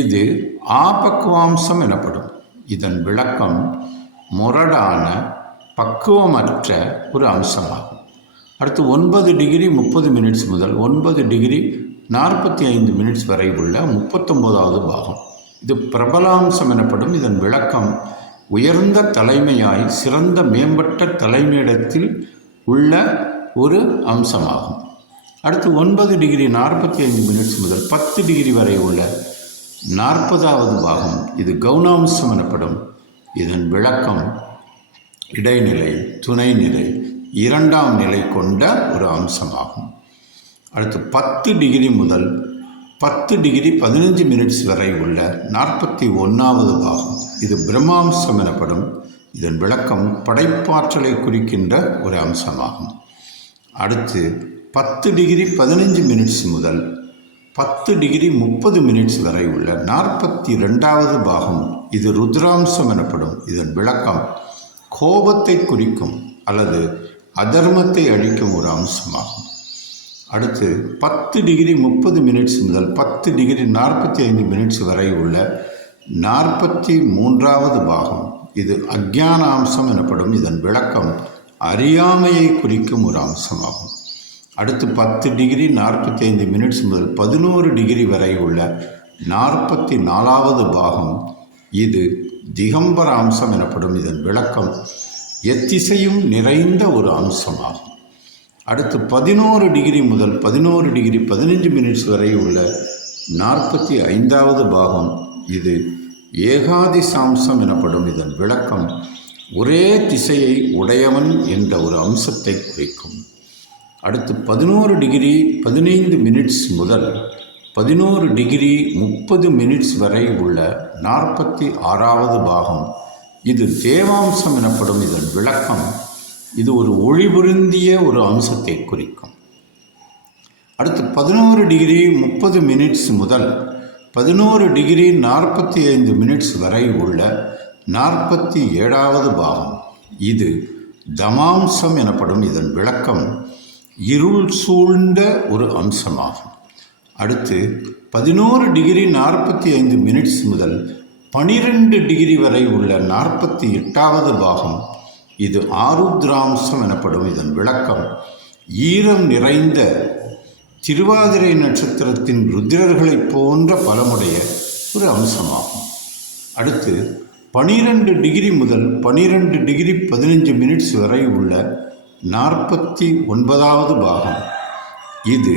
இது ஆபக்குவாம்சம் எனப்படும். இதன் விளக்கம் முரடான, பக்குவமற்ற ஒரு அம்சமாகும். அடுத்து 9 டிகிரி 30 மினிட்ஸ் முதல் 9 டிகிரி 45 மினிட்ஸ் வரை உள்ள 39வது பாகம். இது பிரபலாம்சம் எனப்படும். இதன் விளக்கம் உயர்ந்த தலைமையாய், சிறந்த மேம்பட்ட தலைமையிடத்தில் உள்ள ஒரு அம்சமாகும். அடுத்து 9 டிகிரி 45 மினிட்ஸ் முதல் 10 டிகிரி வரை உள்ள 40வது பாகம். இது கவுனாம்சம் எனப்படும். இதன் விளக்கம் இடைநிலை, துணைநிலை, 2ஆம் நிலை கொண்ட ஒரு அம்சமாகும். அடுத்து 10 டிகிரி முதல் 10 டிகிரி 15 மினிட்ஸ் வரை உள்ள 41வது பாகம். இது பிரம்மாம்சம் எனப்படும். இதன் விளக்கம் படைப்பாற்றலை குறிக்கின்ற ஒரு அம்சமாகும். அடுத்து 10 டிகிரி 15 மினிட்ஸ் முதல் 10 டிகிரி 30 மினிட்ஸ் வரை உள்ள 42வது பாகம். இது ருத்ராம்சம் எனப்படும். இதன் விளக்கம் கோபத்தை குறிக்கும் அல்லது அதர்மத்தை அழிக்கும் ஒரு அம்சமாகும். அடுத்து 10 டிகிரி 30 மினிட்ஸ் முதல் 10 டிகிரி 45 மினிட்ஸ் வரை உள்ள 43வது பாகம். இது அக்ஞான அம்சம் எனப்படும். இதன் விளக்கம் அறியாமையை குறிக்கும் ஒரு அம்சமாகும். அடுத்து 10 டிகிரி 45 மினிட்ஸ் முதல் 11 டிகிரி வரை உள்ள 44வது பாகம். இது திகம்பர அம்சம் எனப்படும். இதன் விளக்கம் எத்திசையும் நிறைந்த ஒரு அம்சமாகும். அடுத்து 11 டிகிரி முதல் 11 டிகிரி 15 மினிட்ஸ் வரை உள்ள 45வது பாகம். இது ஏகாதிசாம்சம் எனப்படும். இதன் விளக்கம் ஒரே திசையை உடையவன் என்ற ஒரு அம்சத்தை குறிக்கும். அடுத்து 11 டிகிரி 15 மினிட்ஸ் முதல் 11 டிகிரி 30 மினிட்ஸ் வரை உள்ள 46வது பாகம். இது தேவாம்சம் எனப்படும். இதன் விளக்கம் இது ஒரு ஒளிபுருந்திய ஒரு அம்சத்தை குறிக்கும். அடுத்து 11 டிகிரி 30 மினிட்ஸ் முதல் 11 டிகிரி 45 மினிட்ஸ் வரை உள்ள 47வது பாகம். இது தமாம்சம் எனப்படும். இதன் விளக்கம் இருள் சூழ்ந்த ஒரு அம்சமாகும். அடுத்து 11 டிகிரி 45 மினிட்ஸ் முதல் 12 டிகிரி வரை உள்ள 48வது பாகம். இது ஆருத்ராம்சம் எனப்படும். இதன் விளக்கம் ஈரம் நிறைந்த திருவாதிரை நட்சத்திரத்தின் ருத்திரர்களைப் போன்ற பலமுடைய ஒரு அம்சமாகும். அடுத்து 12 டிகிரி முதல் 12 டிகிரி 15 மினிட்ஸ் வரை உள்ள 49வது பாகம். இது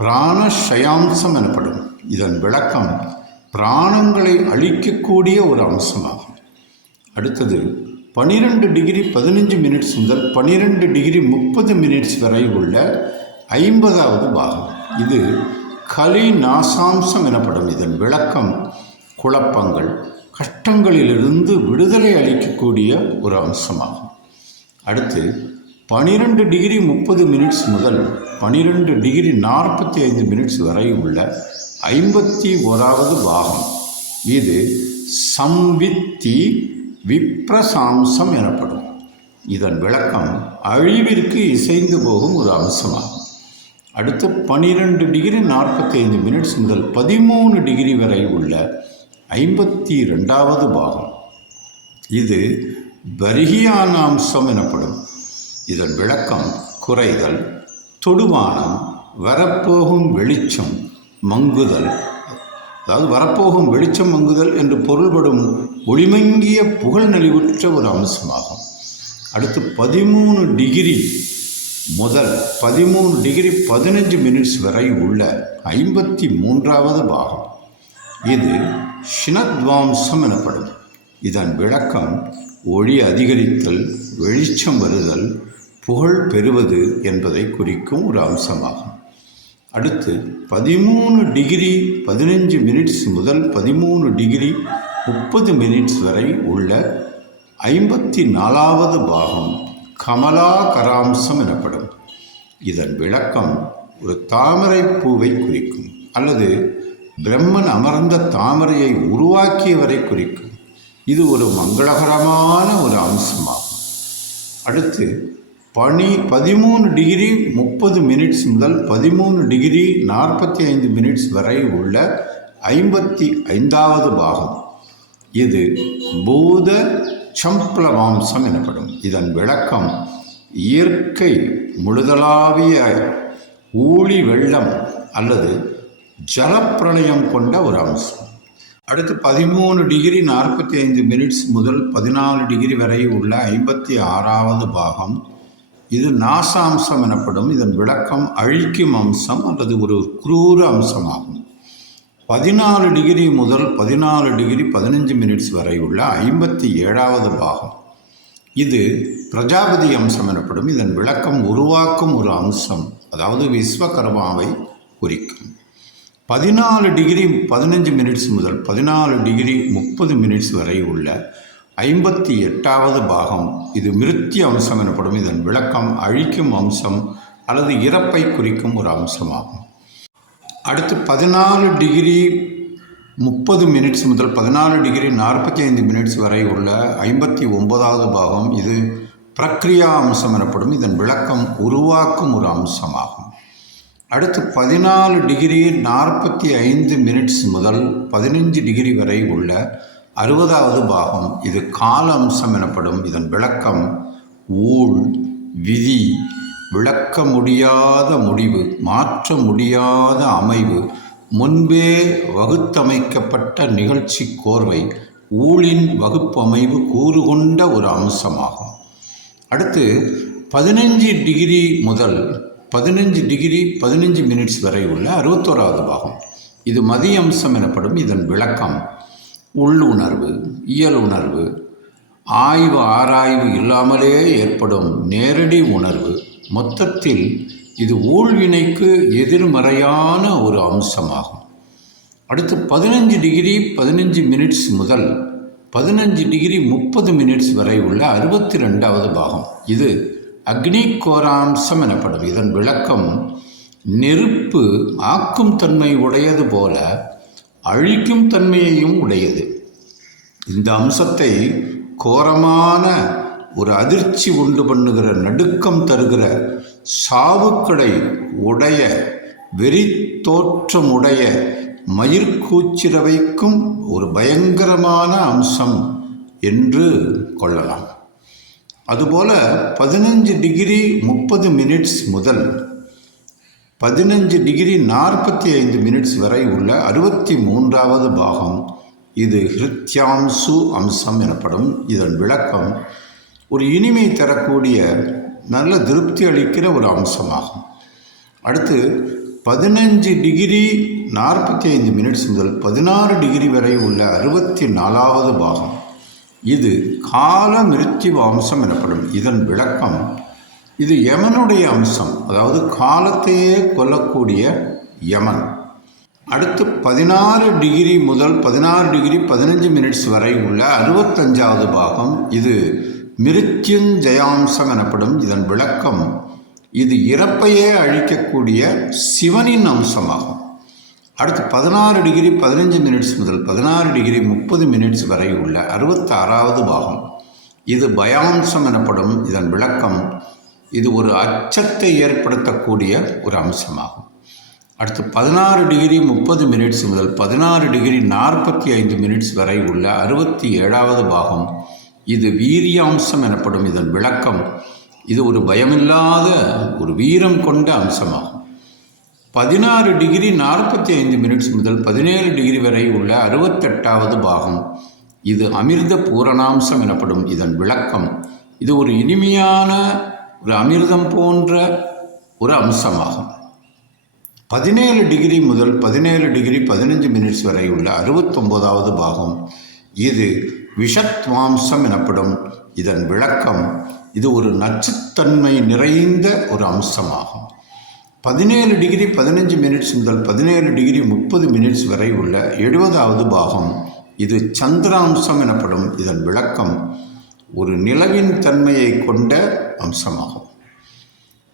பிராணஷயாம்சம் எனப்படும். இதன் விளக்கம் பிராணங்களை அழிக்கக்கூடிய ஒரு அம்சமாகும். அடுத்தது 12 டிகிரி 15 மினிட்ஸ் முதல் 12 டிகிரி 30 மினிட்ஸ் வரை உள்ள 50வது பாகம். இது கலி நாசாம்சம் எனப்படும். இதன் விளக்கம் குழப்பங்கள் கஷ்டங்களிலிருந்து விடுதலை அளிக்கக்கூடிய ஒரு அம்சமாகும். அடுத்து 12 டிகிரி 30 மினிட்ஸ் முதல் 12 டிகிரி 45 மினிட்ஸ் வரை உள்ள 51வது பாகம். இது சம்வித்தி விப்ரசாம்சம் எனப்படும். இதன் விளக்கம் அழிவிற்கு இசைந்து போகும் ஒரு அம்சமாகும். அடுத்து 12 டிகிரி 45 மினிட்ஸ் முதல் 13 டிகிரி வரை உள்ள 52வது பாகம். இது பரிகியானாம்சம் எனப்படும். இதன் விளக்கம் குறைதல், தொடுவானம், வரப்போகும் வெளிச்சம் மங்குதல், அதாவது வரப்போகும் வெளிச்சம் மங்குதல் என்று பொருள்படும் ஒளிமங்கிய புகழ் நலிவுற்ற ஒரு அம்சமாகும். அடுத்து 13 டிகிரி முதல் 13 டிகிரி 15 மினிட்ஸ் வரை உள்ள 53வது பாகம். இது ஷினத்வாம்சம் எனப்படும். இதன் விளக்கம் ஒளி அதிகரித்தல், வெளிச்சம் வருதல், புகழ் பெறுவது என்பதை குறிக்கும் ஒரு அம்சமாகும். அடுத்து 13 டிகிரி 15 மினிட்ஸ் முதல் 13 டிகிரி 30 மினிட்ஸ் வரை உள்ள 54வது பாகம் கமலாகராம்சம் எனப்படும். இதன் விளக்கம் ஒரு தாமரை பூவை குறிக்கும் அல்லது பிரம்மன் அமர்ந்த தாமரையை உருவாக்கியவரை குறிக்கும். இது ஒரு மங்களகரமான ஒரு அம்சமாகும். அடுத்து 13 டிகிரி 30 மினிட்ஸ் முதல் 13 டிகிரி 45 மினிட்ஸ் வரை உள்ள 55வது பாகம். இது பூத சம்ப்ளவாம்சம் எனப்படும். இதன் விளக்கம் இயற்கை முழுதலாவிய ஊழி வெள்ளம் அல்லது ஜலப்பிரளயம் கொண்ட ஒரு அம்சம். அடுத்து 13 டிகிரி 45 மினிட்ஸ் முதல் 14 டிகிரி வரை உள்ள 56வது பாகம். இது நாசாம்சம் எனப்படும். இதன் விளக்கம் அழிக்கும் அம்சம் அல்லது ஒரு குரூர அம்சமாகும். 14 டிகிரி முதல் 14 டிகிரி 15 மினிட்ஸ் வரை உள்ள 57வது பாகம். இது பிரஜாபதி அம்சம் எனப்படும். இதன் விளக்கம் உருவாக்கும் ஒரு அம்சம், அதாவது விஸ்வகர்மாவை குறிக்கும். 14 டிகிரி 15 மினிட்ஸ் முதல் 14 டிகிரி 30 மினிட்ஸ் வரை உள்ள 58வது பாகம். இது மிருத்ய அம்சம் எனப்படும். இதன் விளக்கம் அழிக்கும் அம்சம் அல்லது இறப்பை குறிக்கும் ஒரு அம்சமாகும். அடுத்து 14 டிகிரி 30 மினிட்ஸ் முதல் 14 டிகிரி 45 மினிட்ஸ் வரை உள்ள 59வது பாகம் இது பிரக்ரியா அம்சம் எனப்படும். இதன் விளக்கம் உருவாக்கும் ஒரு அம்சமாகும். அடுத்து 14 டிகிரி 45 மினிட்ஸ் முதல் 15 டிகிரி வரை உள்ள 60வது பாகம் இது கால அம்சம் எனப்படும். இதன் விளக்கம் ஊழ், விதி, விளக்க முடியாத முடிவு, மாற்ற முடியாத அமைவு, முன்பே வகுத்தமைக்கப்பட்ட நிகழ்ச்சி கோர்வை, ஊழின் வகுப்பமைவு கூறுகொண்ட ஒரு அம்சமாகும். அடுத்து 15 டிகிரி முதல் 15 டிகிரி 15 மினிட்ஸ் வரை உள்ள 61வது பாகம் இது மதிய அம்சம் எனப்படும். இதன் விளக்கம் உள்ளுணர்வு, இயல் உணர்வு, ஆய்வு ஆராய்வு இல்லாமலே ஏற்படும் நேரடி உணர்வு. மொத்தத்தில் இது ஊழ்வினைக்கு எதிர்மறையான ஒரு அம்சமாகும். அடுத்து 15 டிகிரி 15 மினிட்ஸ் முதல் 15 டிகிரி 30 மினிட்ஸ் வரை உள்ள 62வது பாகம் இது அக்னி கோராம்சம் எனப்படும். இதன் விளக்கம் நெருப்பு ஆக்கும் தன்மை உடையது போல அழிக்கும் தன்மையையும் உடையது. இந்த அம்சத்தை கோரமான ஒரு அதிர்ச்சி உண்டு பண்ணுகிற, நடுக்கம் தருகிற, சாவுக்கடை உடைய, வெறி தோற்றமுடைய, மயிர்கூச்சிட வைக்கும் ஒரு பயங்கரமான அம்சம் என்று கொள்ளலாம். அதுபோல 15 டிகிரி 30 மினிட்ஸ் முதல் 15 டிகிரி 45 மினிட்ஸ் வரை உள்ள 63வது பாகம் இது ஹிருத்யாம்சு அம்சம் எனப்படும். இதன் விளக்கம் ஒரு இனிமை தரக்கூடிய, நல்ல திருப்தி அளிக்கிற ஒரு அம்சமாகும். அடுத்து 15 டிகிரி 45 மினிட்ஸ் முதல் 16 டிகிரி வரை உள்ள 64வது பாகம் இது கால மிருத்யு அம்சம் எனப்படும். இதன் விளக்கம் இது யமனுடைய அம்சம், அதாவது காலத்தையே கொல்லக்கூடிய யமன். அடுத்து 16 டிகிரி முதல் 16 டிகிரி 15 மினிட்ஸ் வரை உள்ள 65வது பாகம் இது மிருத்யுஞ்சயாம்சம் எனப்படும். இதன் விளக்கம் இது இறப்பையே அழிக்கக்கூடிய சிவனின் அம்சமாகும். அடுத்து 16 டிகிரி 15 மினிட்ஸ் முதல் 16 டிகிரி 30 மினிட்ஸ் வரை உள்ள 66வது பாகம் இது பயாம்சம் எனப்படும். இதன் விளக்கம் இது ஒரு அச்சத்தை ஏற்படுத்தக்கூடிய ஒரு அம்சமாகும். அடுத்து 16 டிகிரி 30 மினிட்ஸ் முதல் 16 டிகிரி 45 மினிட்ஸ் வரை உள்ள 67வது பாகம் இது வீரியாம்சம் எனப்படும். இதன் விளக்கம் இது ஒரு பயமில்லாத ஒரு வீரம் கொண்ட அம்சமாகும். 16 டிகிரி 45 மினிட்ஸ் முதல் 17 டிகிரி வரை உள்ள 68வது பாகம் இது அமிர்த பூரணாம்சம் எனப்படும். இதன் விளக்கம் இது ஒரு இனிமையான ஒரு அமிர்தம் போன்ற ஒரு அம்சமாகும். 17 டிகிரி முதல் 17 டிகிரி 15 மினிட்ஸ் வரை உள்ள 69வது பாகம் இது விஷத்வாம்சம் எனப்படும். இதன் விளக்கம் இது ஒரு நச்சுத்தன்மை நிறைந்த ஒரு அம்சமாகும். 17 டிகிரி 15 மினிட்ஸ் முதல் 17 டிகிரி 30 மினிட்ஸ் வரை உள்ள 70வது பாகம் இது சந்திராம்சம் எனப்படும். இதன் விளக்கம் ஒரு நிலவின் தன்மையை கொண்ட அம்சமாகும்.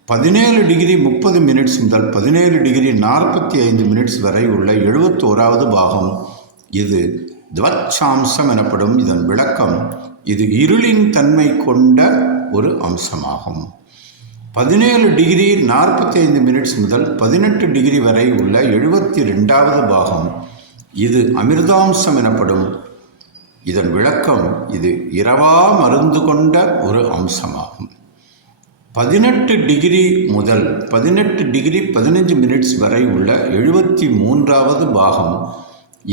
17 டிகிரி 30 மினிட்ஸ் முதல் 17 டிகிரி 45 மினிட்ஸ் வரை உள்ள 71வது பாகம் இது துவச்சாம்சம் எனப்படும். இதன் விளக்கம் இது இருளின் தன்மை கொண்ட ஒரு அம்சமாகும். 17 டிகிரி 45 மினிட்ஸ் முதல் 18 டிகிரி வரை உள்ள 72வது பாகம் இது அமிர்தாம்சம் எனப்படும். இதன் விளக்கம் இது இரவா மருந்து கொண்ட ஒரு அம்சமாகும். 18 டிகிரி முதல் 18 டிகிரி 15 மினிட்ஸ் வரை உள்ள 73வது பாகம்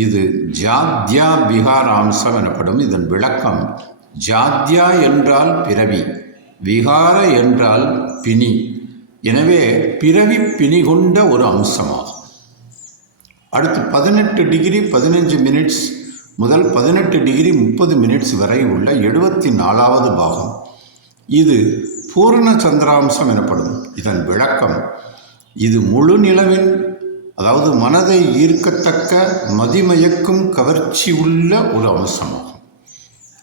இது ஜாத்யா விகாராம்சம் எனப்படும். இதன் விளக்கம் ஜாத்யா என்றால் பிறவி, விகார என்றால் பிணி. எனவே பிறவி பிணி கொண்ட ஒரு அம்சமாகும். அடுத்து 18 டிகிரி 15 மினிட்ஸ் முதல் 18 டிகிரி 30 மினிட்ஸ் வரை உள்ள 74வது பாகம் இது பூரண சந்திராம்சம் எனப்படும். இதன் விளக்கம் இது முழு நிலவின், அதாவது மனதை ஈர்க்கத்தக்க மதிமயக்கும் கவர்ச்சி உள்ள ஒரு அம்சமாகும்.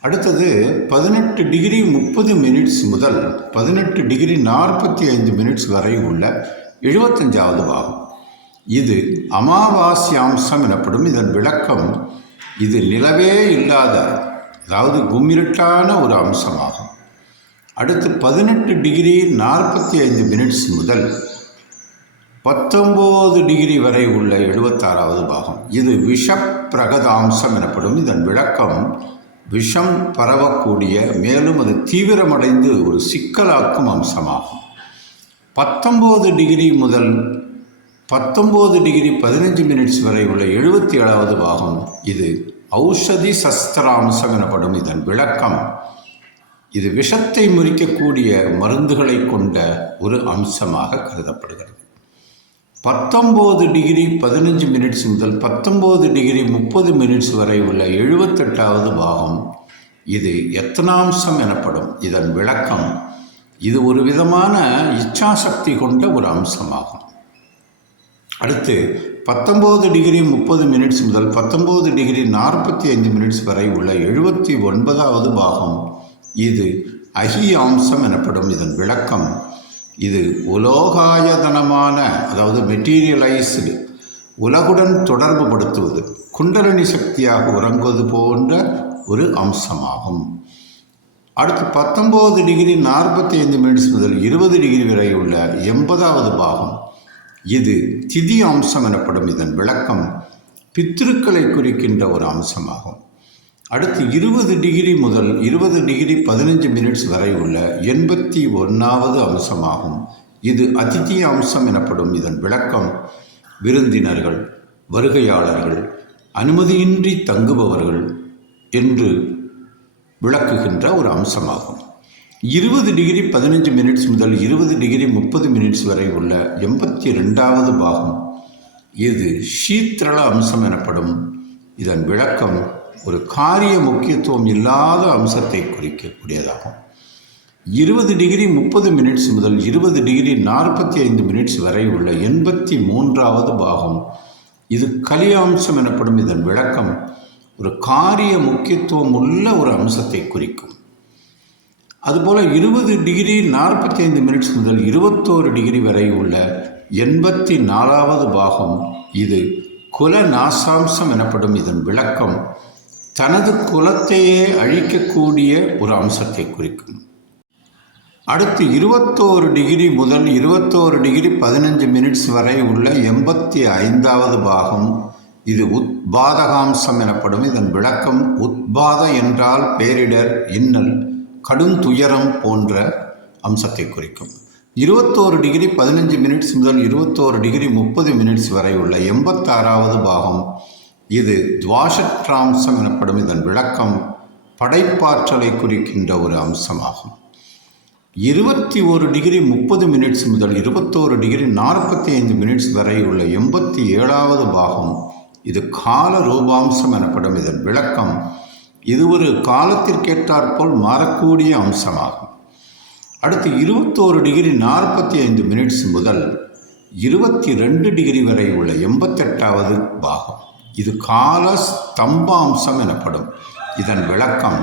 அடுத்தது 18 டிகிரி 30 மினிட்ஸ் முதல் 18 டிகிரி 45 மினிட்ஸ் வரை உள்ள 75வது பாகம் இது அமாவாஸ்யாம்சம் எனப்படும். இதன் விளக்கம் இது நிலவே இல்லாத, அதாவது கும்மிருட்டான ஒரு அம்சமாகும். அடுத்து 18 டிகிரி 45 மினிட்ஸ் முதல் 19 டிகிரி வரை உள்ள 76வது பாகம். இது விஷப்பிரகதாம்சம் எனப்படும். இதன் விளக்கம் விஷம் பரவக்கூடிய, மேலும் அது தீவிரமடைந்து ஒரு சிக்கலாக்கும் அம்சமாகும். 19 டிகிரி முதல் 19 டிகிரி 15 மினிட்ஸ் வரை உள்ள 77வது பாகம். இது ஔஷதி சஸ்திராம்சம் எனப்படும். இதன் விளக்கம் இது விஷத்தை முறிக்கக்கூடிய மருந்துகளை கொண்ட ஒரு அம்சமாக கருதப்படுகிறது. 19 டிகிரி 15 மினிட்ஸ் முதல் 19 டிகிரி 30 மினிட்ஸ் வரை உள்ள 78வது பாகம். இது யத்னாம்சம் எனப்படும். இதன் விளக்கம் இது ஒரு விதமான இச்சாசக்தி கொண்ட ஒரு அம்சமாகும். அடுத்து 19 டிகிரி 30 மினிட்ஸ் முதல் 19 டிகிரி 45 மினிட்ஸ் வரை உள்ள 79வது பாகம். இது அஹியாம்சம் எனப்படும். இதன் விளக்கம் இது உலோகாயதனமான, அதாவது மெட்டீரியலைஸ்டு, உலகுடன் தொடர்பு படுத்துவது, குண்டலினி சக்தியாக உறங்குவது போன்ற ஒரு அம்சமாகும். அடுத்து 19 டிகிரி 45 மினிட்ஸ் முதல் 20 டிகிரி வரை உள்ள 80வது பாகம். இது திதி அம்சம் எனப்படும். இதன் விளக்கம் பித்ருக்களை குறிக்கின்ற ஒரு அம்சமாகும். அடுத்து 20 டிகிரி முதல் 20 டிகிரி 15 மினிட்ஸ் வரை உள்ள 81வது அம்சமாகும். இது அதிதி அம்சம் எனப்படும். இதன் விளக்கம் விருந்தினர்கள், வருகையாளர்கள், அனுமதியின்றி தங்குபவர்கள் என்று விளக்குகின்ற ஒரு அம்சமாகும். 20 டிகிரி 15 மினிட்ஸ் முதல் 20 டிகிரி 30 மினிட்ஸ் வரை உள்ள 82வது பாகம். இது ஷீத்ரள அம்சம் எனப்படும். இதன் விளக்கம் ஒரு காரிய முக்கியத்துவம் இல்லாத அம்சத்தை குறிக்கக்கூடியதாகும். 20 டிகிரி 30 மினிட்ஸ் முதல் 20 டிகிரி 45 மினிட்ஸ் வரை உள்ள 83வது பாகம். இது கலியாம்சம் எனப்படும். இதன் விளக்கம் ஒரு காரிய முக்கியத்துவம் உள்ள ஒரு அம்சத்தை குறிக்கும். அதுபோல் 20 டிகிரி 45 மினிட்ஸ் முதல் 21 டிகிரி வரை உள்ள 84வது பாகம். இது குல நாசாம்சம் எனப்படும். இதன் விளக்கம் தனது குலத்தையே அழிக்கக்கூடிய ஒரு அம்சத்தை குறிக்கும். அடுத்து 21 டிகிரி முதல் 21 டிகிரி 15 மினிட்ஸ் வரை உள்ள 85வது பாகம். இது உத்பாதகாம்சம் எனப்படும். இதன் விளக்கம் உத்பாத என்றால் பேரிடர், இன்னல், கடும் துயரம் போன்ற அம்சத்தை குறிக்கும். 21 டிகிரி 15 மினிட்ஸ் முதல் 21 டிகிரி 30 மினிட்ஸ் வரை உள்ள 86வது பாகம். இது துவாஷட்ராம்சம் எனப்படும். இதன் விளக்கம் படைப்பாற்றலை குறிக்கின்ற ஒரு அம்சமாகும். 21 டிகிரி 30 மினிட்ஸ் முதல் 21 டிகிரி 45 மினிட்ஸ் வரை உள்ள 87வது பாகம். இது கால ரூபாம்சம் எனப்படும். இதன் விளக்கம் இது ஒரு காலத்திற்கேற்றாற்போல் மாறக்கூடிய அம்சமாகும். அடுத்து 21 டிகிரி 45 மினிட்ஸ் முதல் 22 டிகிரி வரை உள்ள 88வது பாகம். இது கால ஸ்தம்பாம்சம் எனப்படும். இதன் விளக்கம்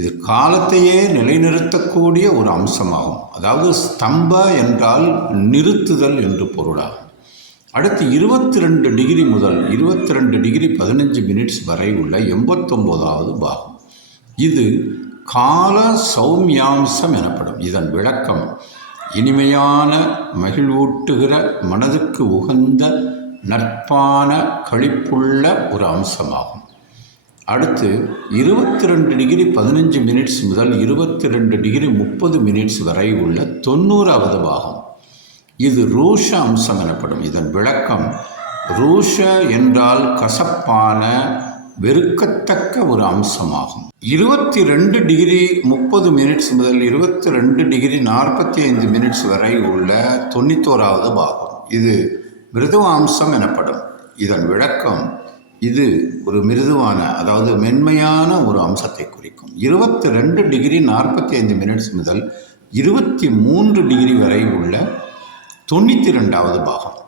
இது காலத்தையே நிலைநிறுத்தக்கூடிய ஒரு அம்சமாகும். அதாவது ஸ்தம்ப என்றால் நிறுத்துதல் என்று பொருளாகும். அடுத்து 22 டிகிரி முதல் 22 டிகிரி 15 மினிட்ஸ் வரை உள்ள 89வது பாகம். இது கால சௌமியாம்சம் எனப்படும். இதன் விளக்கம் இனிமையான, மகிழ்வூட்டுகிற, மனதுக்கு உகந்த, நட்பான, களிப்புள்ள ஒரு அம்சமாகும். அடுத்து 22 டிகிரி 15 மினிட்ஸ் முதல் 22 டிகிரி 30 மினிட்ஸ் வரை உள்ள 90வது பாகம். இது ரூஷ அம்சம் எனப்படும். இதன் விளக்கம் ரூஷ என்றால் கசப்பான, வெறுக்கத்தக்க ஒரு அம்சமாகும். 22 டிகிரி 30 மினிட்ஸ் முதல் 22 டிகிரி 45 மினிட்ஸ் வரை உள்ள 91வது பாகம். இது மிருதுவாம்சம் எனப்படும். இதன் விளக்கம் இது ஒரு மிருதுவான, அதாவது மென்மையான ஒரு அம்சத்தை குறிக்கும். 22 டிகிரி 45 மினிட்ஸ் முதல் 23 டிகிரி வரை உள்ள 92வது பாகம்.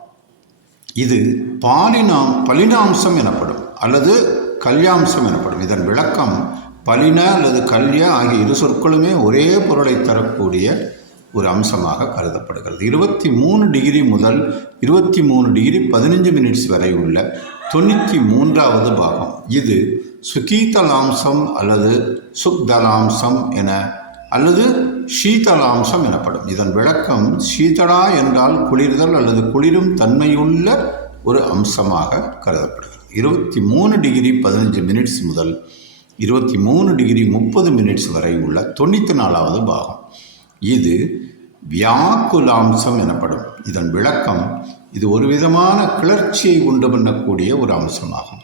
இது பலினாம்சம் எனப்படும் அல்லது கல்யாம்சம் எனப்படும். இதன் விளக்கம் பலின அல்லது கல்யா ஆகிய இரு சொற்களுமே ஒரே பொருளை தரக்கூடிய ஒரு அம்சமாக கருதப்படுகிறது. 23 டிகிரி முதல் 23 டிகிரி 15 மினிட்ஸ் வரை உள்ள 93வது பாகம். இது சுகீதலாம்சம் அல்லது சுக்தலாம்சம் அல்லது ஷீதலாம்சம் எனப்படும். இதன் விளக்கம் ஷீதளா என்றால் குளிர்தல் அல்லது குளிரும் தன்மையுள்ள ஒரு அம்சமாக கருதப்படுகிறது. 23 டிகிரி 15 மினிட்ஸ் முதல் 23 டிகிரி 30 மினிட்ஸ் வரை உள்ள 94வது பாகம். இது வியாக்குலாம்சம் எனப்படும். இதன் விளக்கம் இது ஒரு விதமான கிளர்ச்சியை உண்டு பண்ணக்கூடிய ஒரு அம்சமாகும்.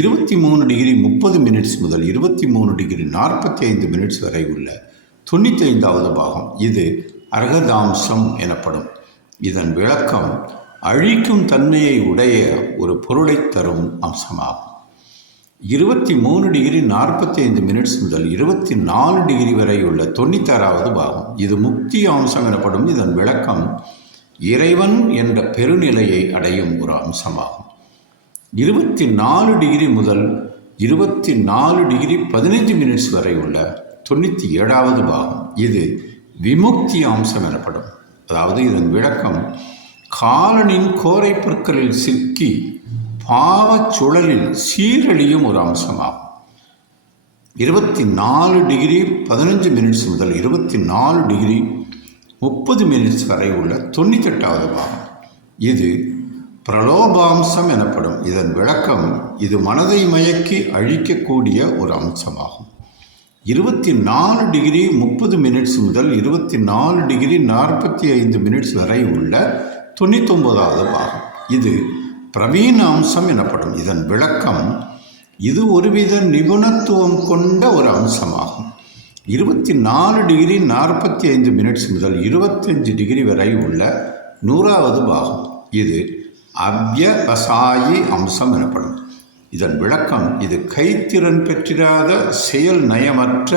23 டிகிரி 30 மினிட்ஸ் முதல் 23 டிகிரி 45 மினிட்ஸ் வரை உள்ள 95வது பாகம். இது அர்கதாம்சம் எனப்படும். இதன் விளக்கம் அழிக்கும் தன்மையை உடைய ஒரு பொருளை தரும் அம்சமாகும். 23 டிகிரி 45 மினிட்ஸ் முதல் 24 டிகிரி வரை உள்ள 96வது பாகம். இது முக்தி அம்சம் எனப்படும். இதன் விளக்கம் இறைவன் என்ற பெருநிலையை அடையும் ஒரு அம்சமாகும். 24 டிகிரி முதல் 24 டிகிரி 15 மினிட்ஸ் வரை உள்ள 97வது பாகம். இது விமுக்தி அம்சம் எனப்படும். அதாவது இதன் விளக்கம் காலனின் கோரை பொருட்களில் சிக்கி பாவச் சுழலில் சீரழியும் ஒரு அம்சமாகும். 24 டிகிரி 15 மினிட்ஸ் முதல் 24 டிகிரி 30 மினிட்ஸ் வரை உள்ள 98வது பாகம். இது பிரலோபாம்சம் எனப்படும். இதன் விளக்கம் இது மனதை மயக்கி அழிக்கக்கூடிய ஒரு அம்சமாகும். 24 டிகிரி 30 மினிட்ஸ் முதல் 24 டிகிரி 45 மினிட்ஸ் வரை உள்ள 99வது பாகம். இது பிரவீன அம்சம் எனப்படும். இதன் விளக்கம் இது ஒருவித நிபுணத்துவம் கொண்ட ஒரு அம்சமாகும். 24 டிகிரி 45 மினிட்ஸ் முதல் 25 டிகிரி வரை உள்ள 100வது பாகம். இது அவ்யவசாயி அம்சம் எனப்படும். இதன் விளக்கம் இது கைத்திறன் பெற்றிராத செயல் நயமற்ற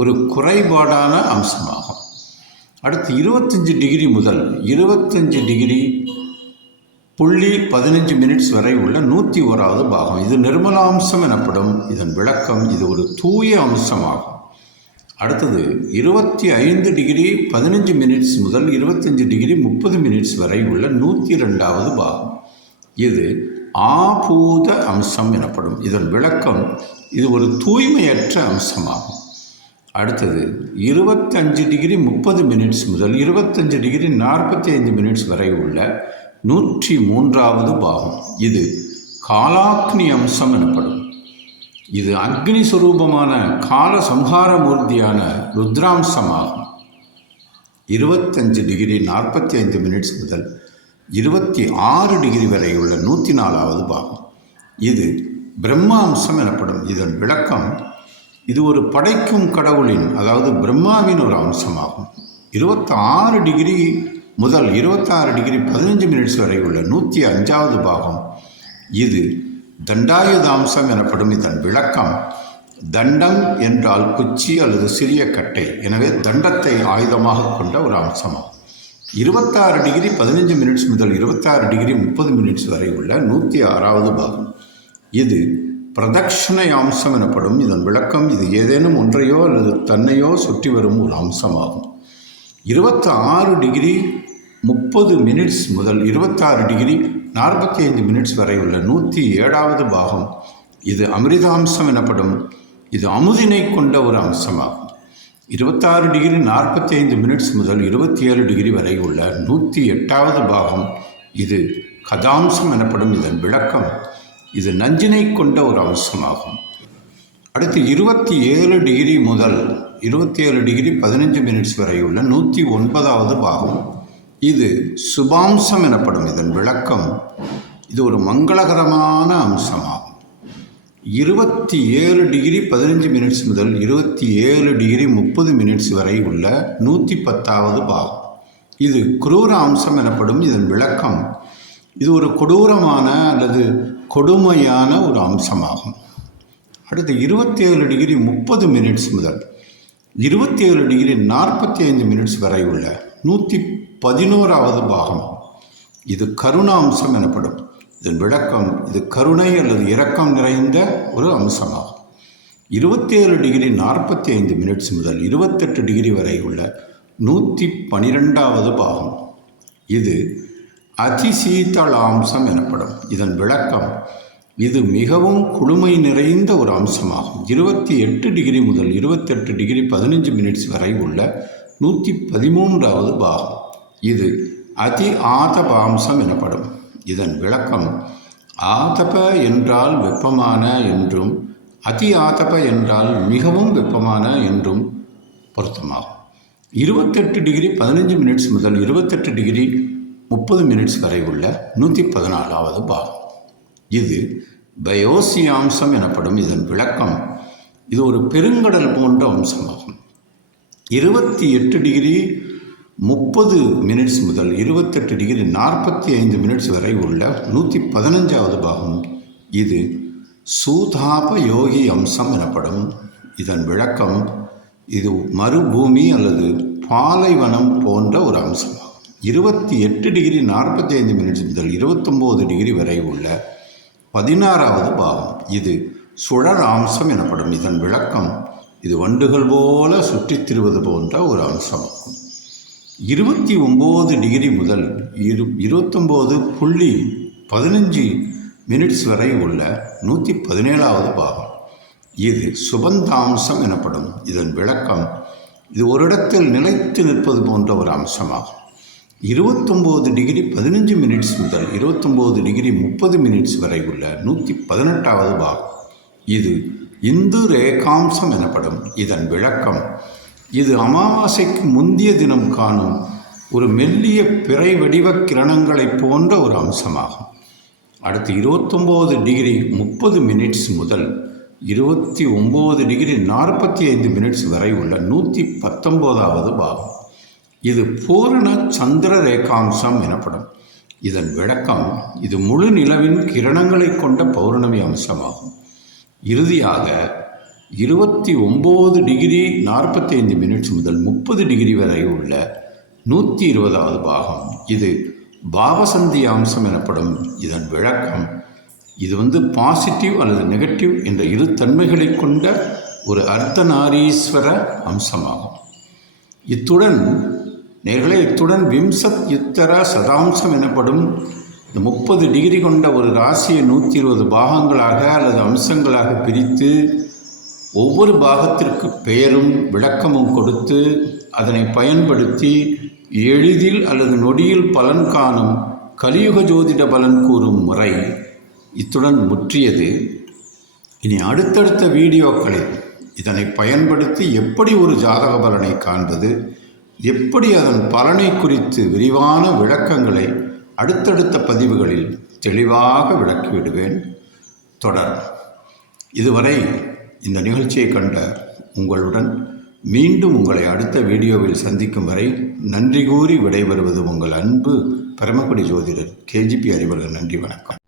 ஒரு குறைபாடான அம்சமாகும். அடுத்து 25 டிகிரி முதல் 25 டிகிரி 15 மினிட்ஸ் வரை உள்ள 101வது பாகம். இது நிர்மலாம்சம் எனப்படும். இதன் விளக்கம் இது ஒரு தூய அம்சமாகும். அடுத்தது 25 டிகிரி 15 மினிட்ஸ் முதல் 25 டிகிரி 30 மினிட்ஸ் வரை உள்ள 102வது பாகம். இது ஆபூத அம்சம் எனப்படும். இதன் விளக்கம் இது ஒரு தூய்மையற்ற அம்சமாகும். அடுத்தது 25 டிகிரி 30 மினிட்ஸ் முதல் 25 டிகிரி 45 மினிட்ஸ் வரை உள்ள 103வது பாகம். இது காலாக்னி அம்சம் எனப்படும். இது அக்னி சுரூபமான கால சம்ஹார மூர்த்தியான ருத்ராம்சமாகும். 25 டிகிரி 45 மினிட்ஸ் முதல் 26 டிகிரி வரை உள்ள 104வது பாகம். இது பிரம்மாம்சம் எனப்படும். இதன் விளக்கம் இது ஒரு படைக்கும் கடவுளின் அதாவது பிரம்மாவின் ஒரு அம்சமாகும். 26 டிகிரி முதல் 26 டிகிரி 15 மினிட்ஸ் வரை உள்ள 105வது பாகம். இது தண்டாயுதாம்சம் எனப்படும். இதன் விளக்கம் தண்டம் என்றால் குச்சி அல்லது சிறிய கட்டை. எனவே தண்டத்தை ஆயுதமாக கொண்ட ஒரு அம்சமாகும். 26 டிகிரி 15 மினிட்ஸ் முதல் 26 டிகிரி 30 மினிட்ஸ் வரை உள்ள 106வது பாகம். இது பிரதட்சணை அம்சம் எனப்படும். இதன் விளக்கம் இது ஏதேனும் ஒன்றையோ அல்லது தன்னையோ சுற்றி வரும் ஒரு அம்சமாகும். 26 டிகிரி 30 மினிட்ஸ் முதல் 26 டிகிரி 45 மினிட்ஸ் வரை உள்ள 107வது பாகம். இது அமிர்தாம்சம் எனப்படும். இது அமுதினை கொண்ட ஒரு அம்சமாகும். 26 டிகிரி 45 மினிட்ஸ் முதல் 27 டிகிரி வரை உள்ள 108வது பாகம். இது கதாம்சம் எனப்படும். இதன் விளக்கம் இது நஞ்சினை கொண்ட ஒரு அம்சமாகும். அடுத்து 27 டிகிரி முதல் 27 டிகிரி 15 மினிட்ஸ் வரை உள்ள 109வது பாகம். இது சுபாம்சம் எனப்படும். இதன் விளக்கம் இது ஒரு மங்களகரமான அம்சமாகும். 27 டிகிரி 15 மினிட்ஸ் முதல் 27 டிகிரி 30 மினிட்ஸ் வரை உள்ள 110வது பாகம். இது குரூர அம்சம் எனப்படும். இதன் விளக்கம் இது ஒரு கொடூரமான அல்லது கொடுமையான ஒரு அம்சமாகும். அடுத்து 27 டிகிரி 30 மினிட்ஸ் முதல் 27 டிகிரி 45 மினிட்ஸ் வரை உள்ள 111வது பாகம். இது கருணாம்சம் எனப்படும். இதன் விளக்கம் இது கருணை அல்லது இரக்கம் நிறைந்த ஒரு அம்சமாகும். 27 டிகிரி 45 மினிட்ஸ் முதல் 28 டிகிரி வரை உள்ள 112வது பாகம். இது அதிசீதளாம்சம் எனப்படும். இதன் விளக்கம், இது மிகவும் குளுமை நிறைந்த ஒரு அம்சமாகும். 28 டிகிரி முதல் 28 டிகிரி 15 மினிட்ஸ் வரை உள்ள 113வது பாகம். இது அதி ஆதபாம்சம் எனப்படும். இதன் விளக்கம், ஆதப என்றால் வெப்பமான என்றும் அதி ஆதப என்றால் மிகவும் வெப்பமான என்றும் பொருத்தமாகும். 28 டிகிரி 15 மினிட்ஸ் முதல் 28 டிகிரி 30 மினிட்ஸ் வரை உள்ள 114வது பாகம். இது பயோசியாம்சம் எனப்படும். இதன் விளக்கம், இது ஒரு பெருங்கடல் போன்ற அம்சமாகும். 28 டிகிரி 30 மினிட்ஸ் முதல் 28 டிகிரி 45 மினிட்ஸ் வரை உள்ள 115வது பாகம். இது சூதாப யோகி அம்சம் எனப்படும். இதன் விளக்கம், இது மறுபூமி அல்லது பாலைவனம் போன்ற ஒரு அம்சமாகும். 28 டிகிரி 45 மினிட்ஸ் முதல் 29 டிகிரி வரை உள்ள 16வது பாகம். இது சுழல் அம்சம் எனப்படும். இதன் விளக்கம், இது வண்டுகள் போல சுற்றித் திரிவது போன்ற ஒரு அம்சமாகும். 29 டிகிரி முதல் 29.15 மினிட்ஸ் வரை உள்ள 117வது பாகம். இது சுபந்தாம்சம் எனப்படும். இதன் விளக்கம், இது ஒரு இடத்தில் நிலைத்து நிற்பது போன்ற ஒரு அம்சமாகும். 29 டிகிரி 15 மினிட்ஸ் முதல் 29 டிகிரி 30 மினிட்ஸ் வரை உள்ள 118வது பாகம். இது இந்து ரேகாம்சம் எனப்படும். இதன் விளக்கம், இது அமாவாசைக்கு முந்திய தினம் காணும் ஒரு மெல்லிய பிறை வடிவ கிரணங்களைப் போன்ற ஒரு அம்சமாகும். அடுத்து 29 டிகிரி 30 மினிட்ஸ் முதல் 29 டிகிரி 45 மினிட்ஸ் வரை உள்ள 119வது பாகம். இது பூரண சந்திர ரேகாம்சம் எனப்படும். இதன் விளக்கம், இது முழு நிலவின் கிரணங்களை கொண்ட பௌர்ணமி அம்சமாகும். இறுதியாக 29 டிகிரி 45 மினிட்ஸ் முதல் 30 டிகிரி வரை உள்ள 120வது பாகம். இது பாவசந்தி அம்சம் எனப்படும். இதன் விளக்கம், இது பாசிட்டிவ் அல்லது நெகட்டிவ் என்ற இரு தன்மைகளை கொண்ட ஒரு அர்த்தநாரீஸ்வர அம்சமாகும். இத்துடன் விம்சத் யுத்தர சதாம்சம் எனப்படும் இந்த 30 டிகிரி கொண்ட ஒரு ராசியை 120 பாகங்களாக அல்லது அம்சங்களாக பிரித்து ஒவ்வொரு பாகத்திற்கு பெயரும் விளக்கமும் கொடுத்து அதனை பயன்படுத்தி எளிதில் அல்லது நொடியில் பலன் காணும் கலியுக ஜோதிட பலன் கூறும் முறை இத்துடன் முற்றியது. இனி அடுத்தடுத்த வீடியோக்களில் இதனை பயன்படுத்தி எப்படி ஒரு ஜாதக பலனை காண்பது, எப்படி அதன் பலனை குறித்து விரிவான விளக்கங்களை அடுத்தடுத்த பதிவுகளில் தெளிவாக விளக்கிவிடுவேன். தொடரும். இதுவரை இந்த நிகழ்ச்சியை கண்ட உங்களுடன் மீண்டும் உங்களை அடுத்த வீடியோவில் சந்திக்கும் வரை நன்றி கூறி விடைபெறுவது உங்கள் அன்பு பரமக்குடி ஜோதிடர் KGP அறிவர்கள். நன்றி, வணக்கம்.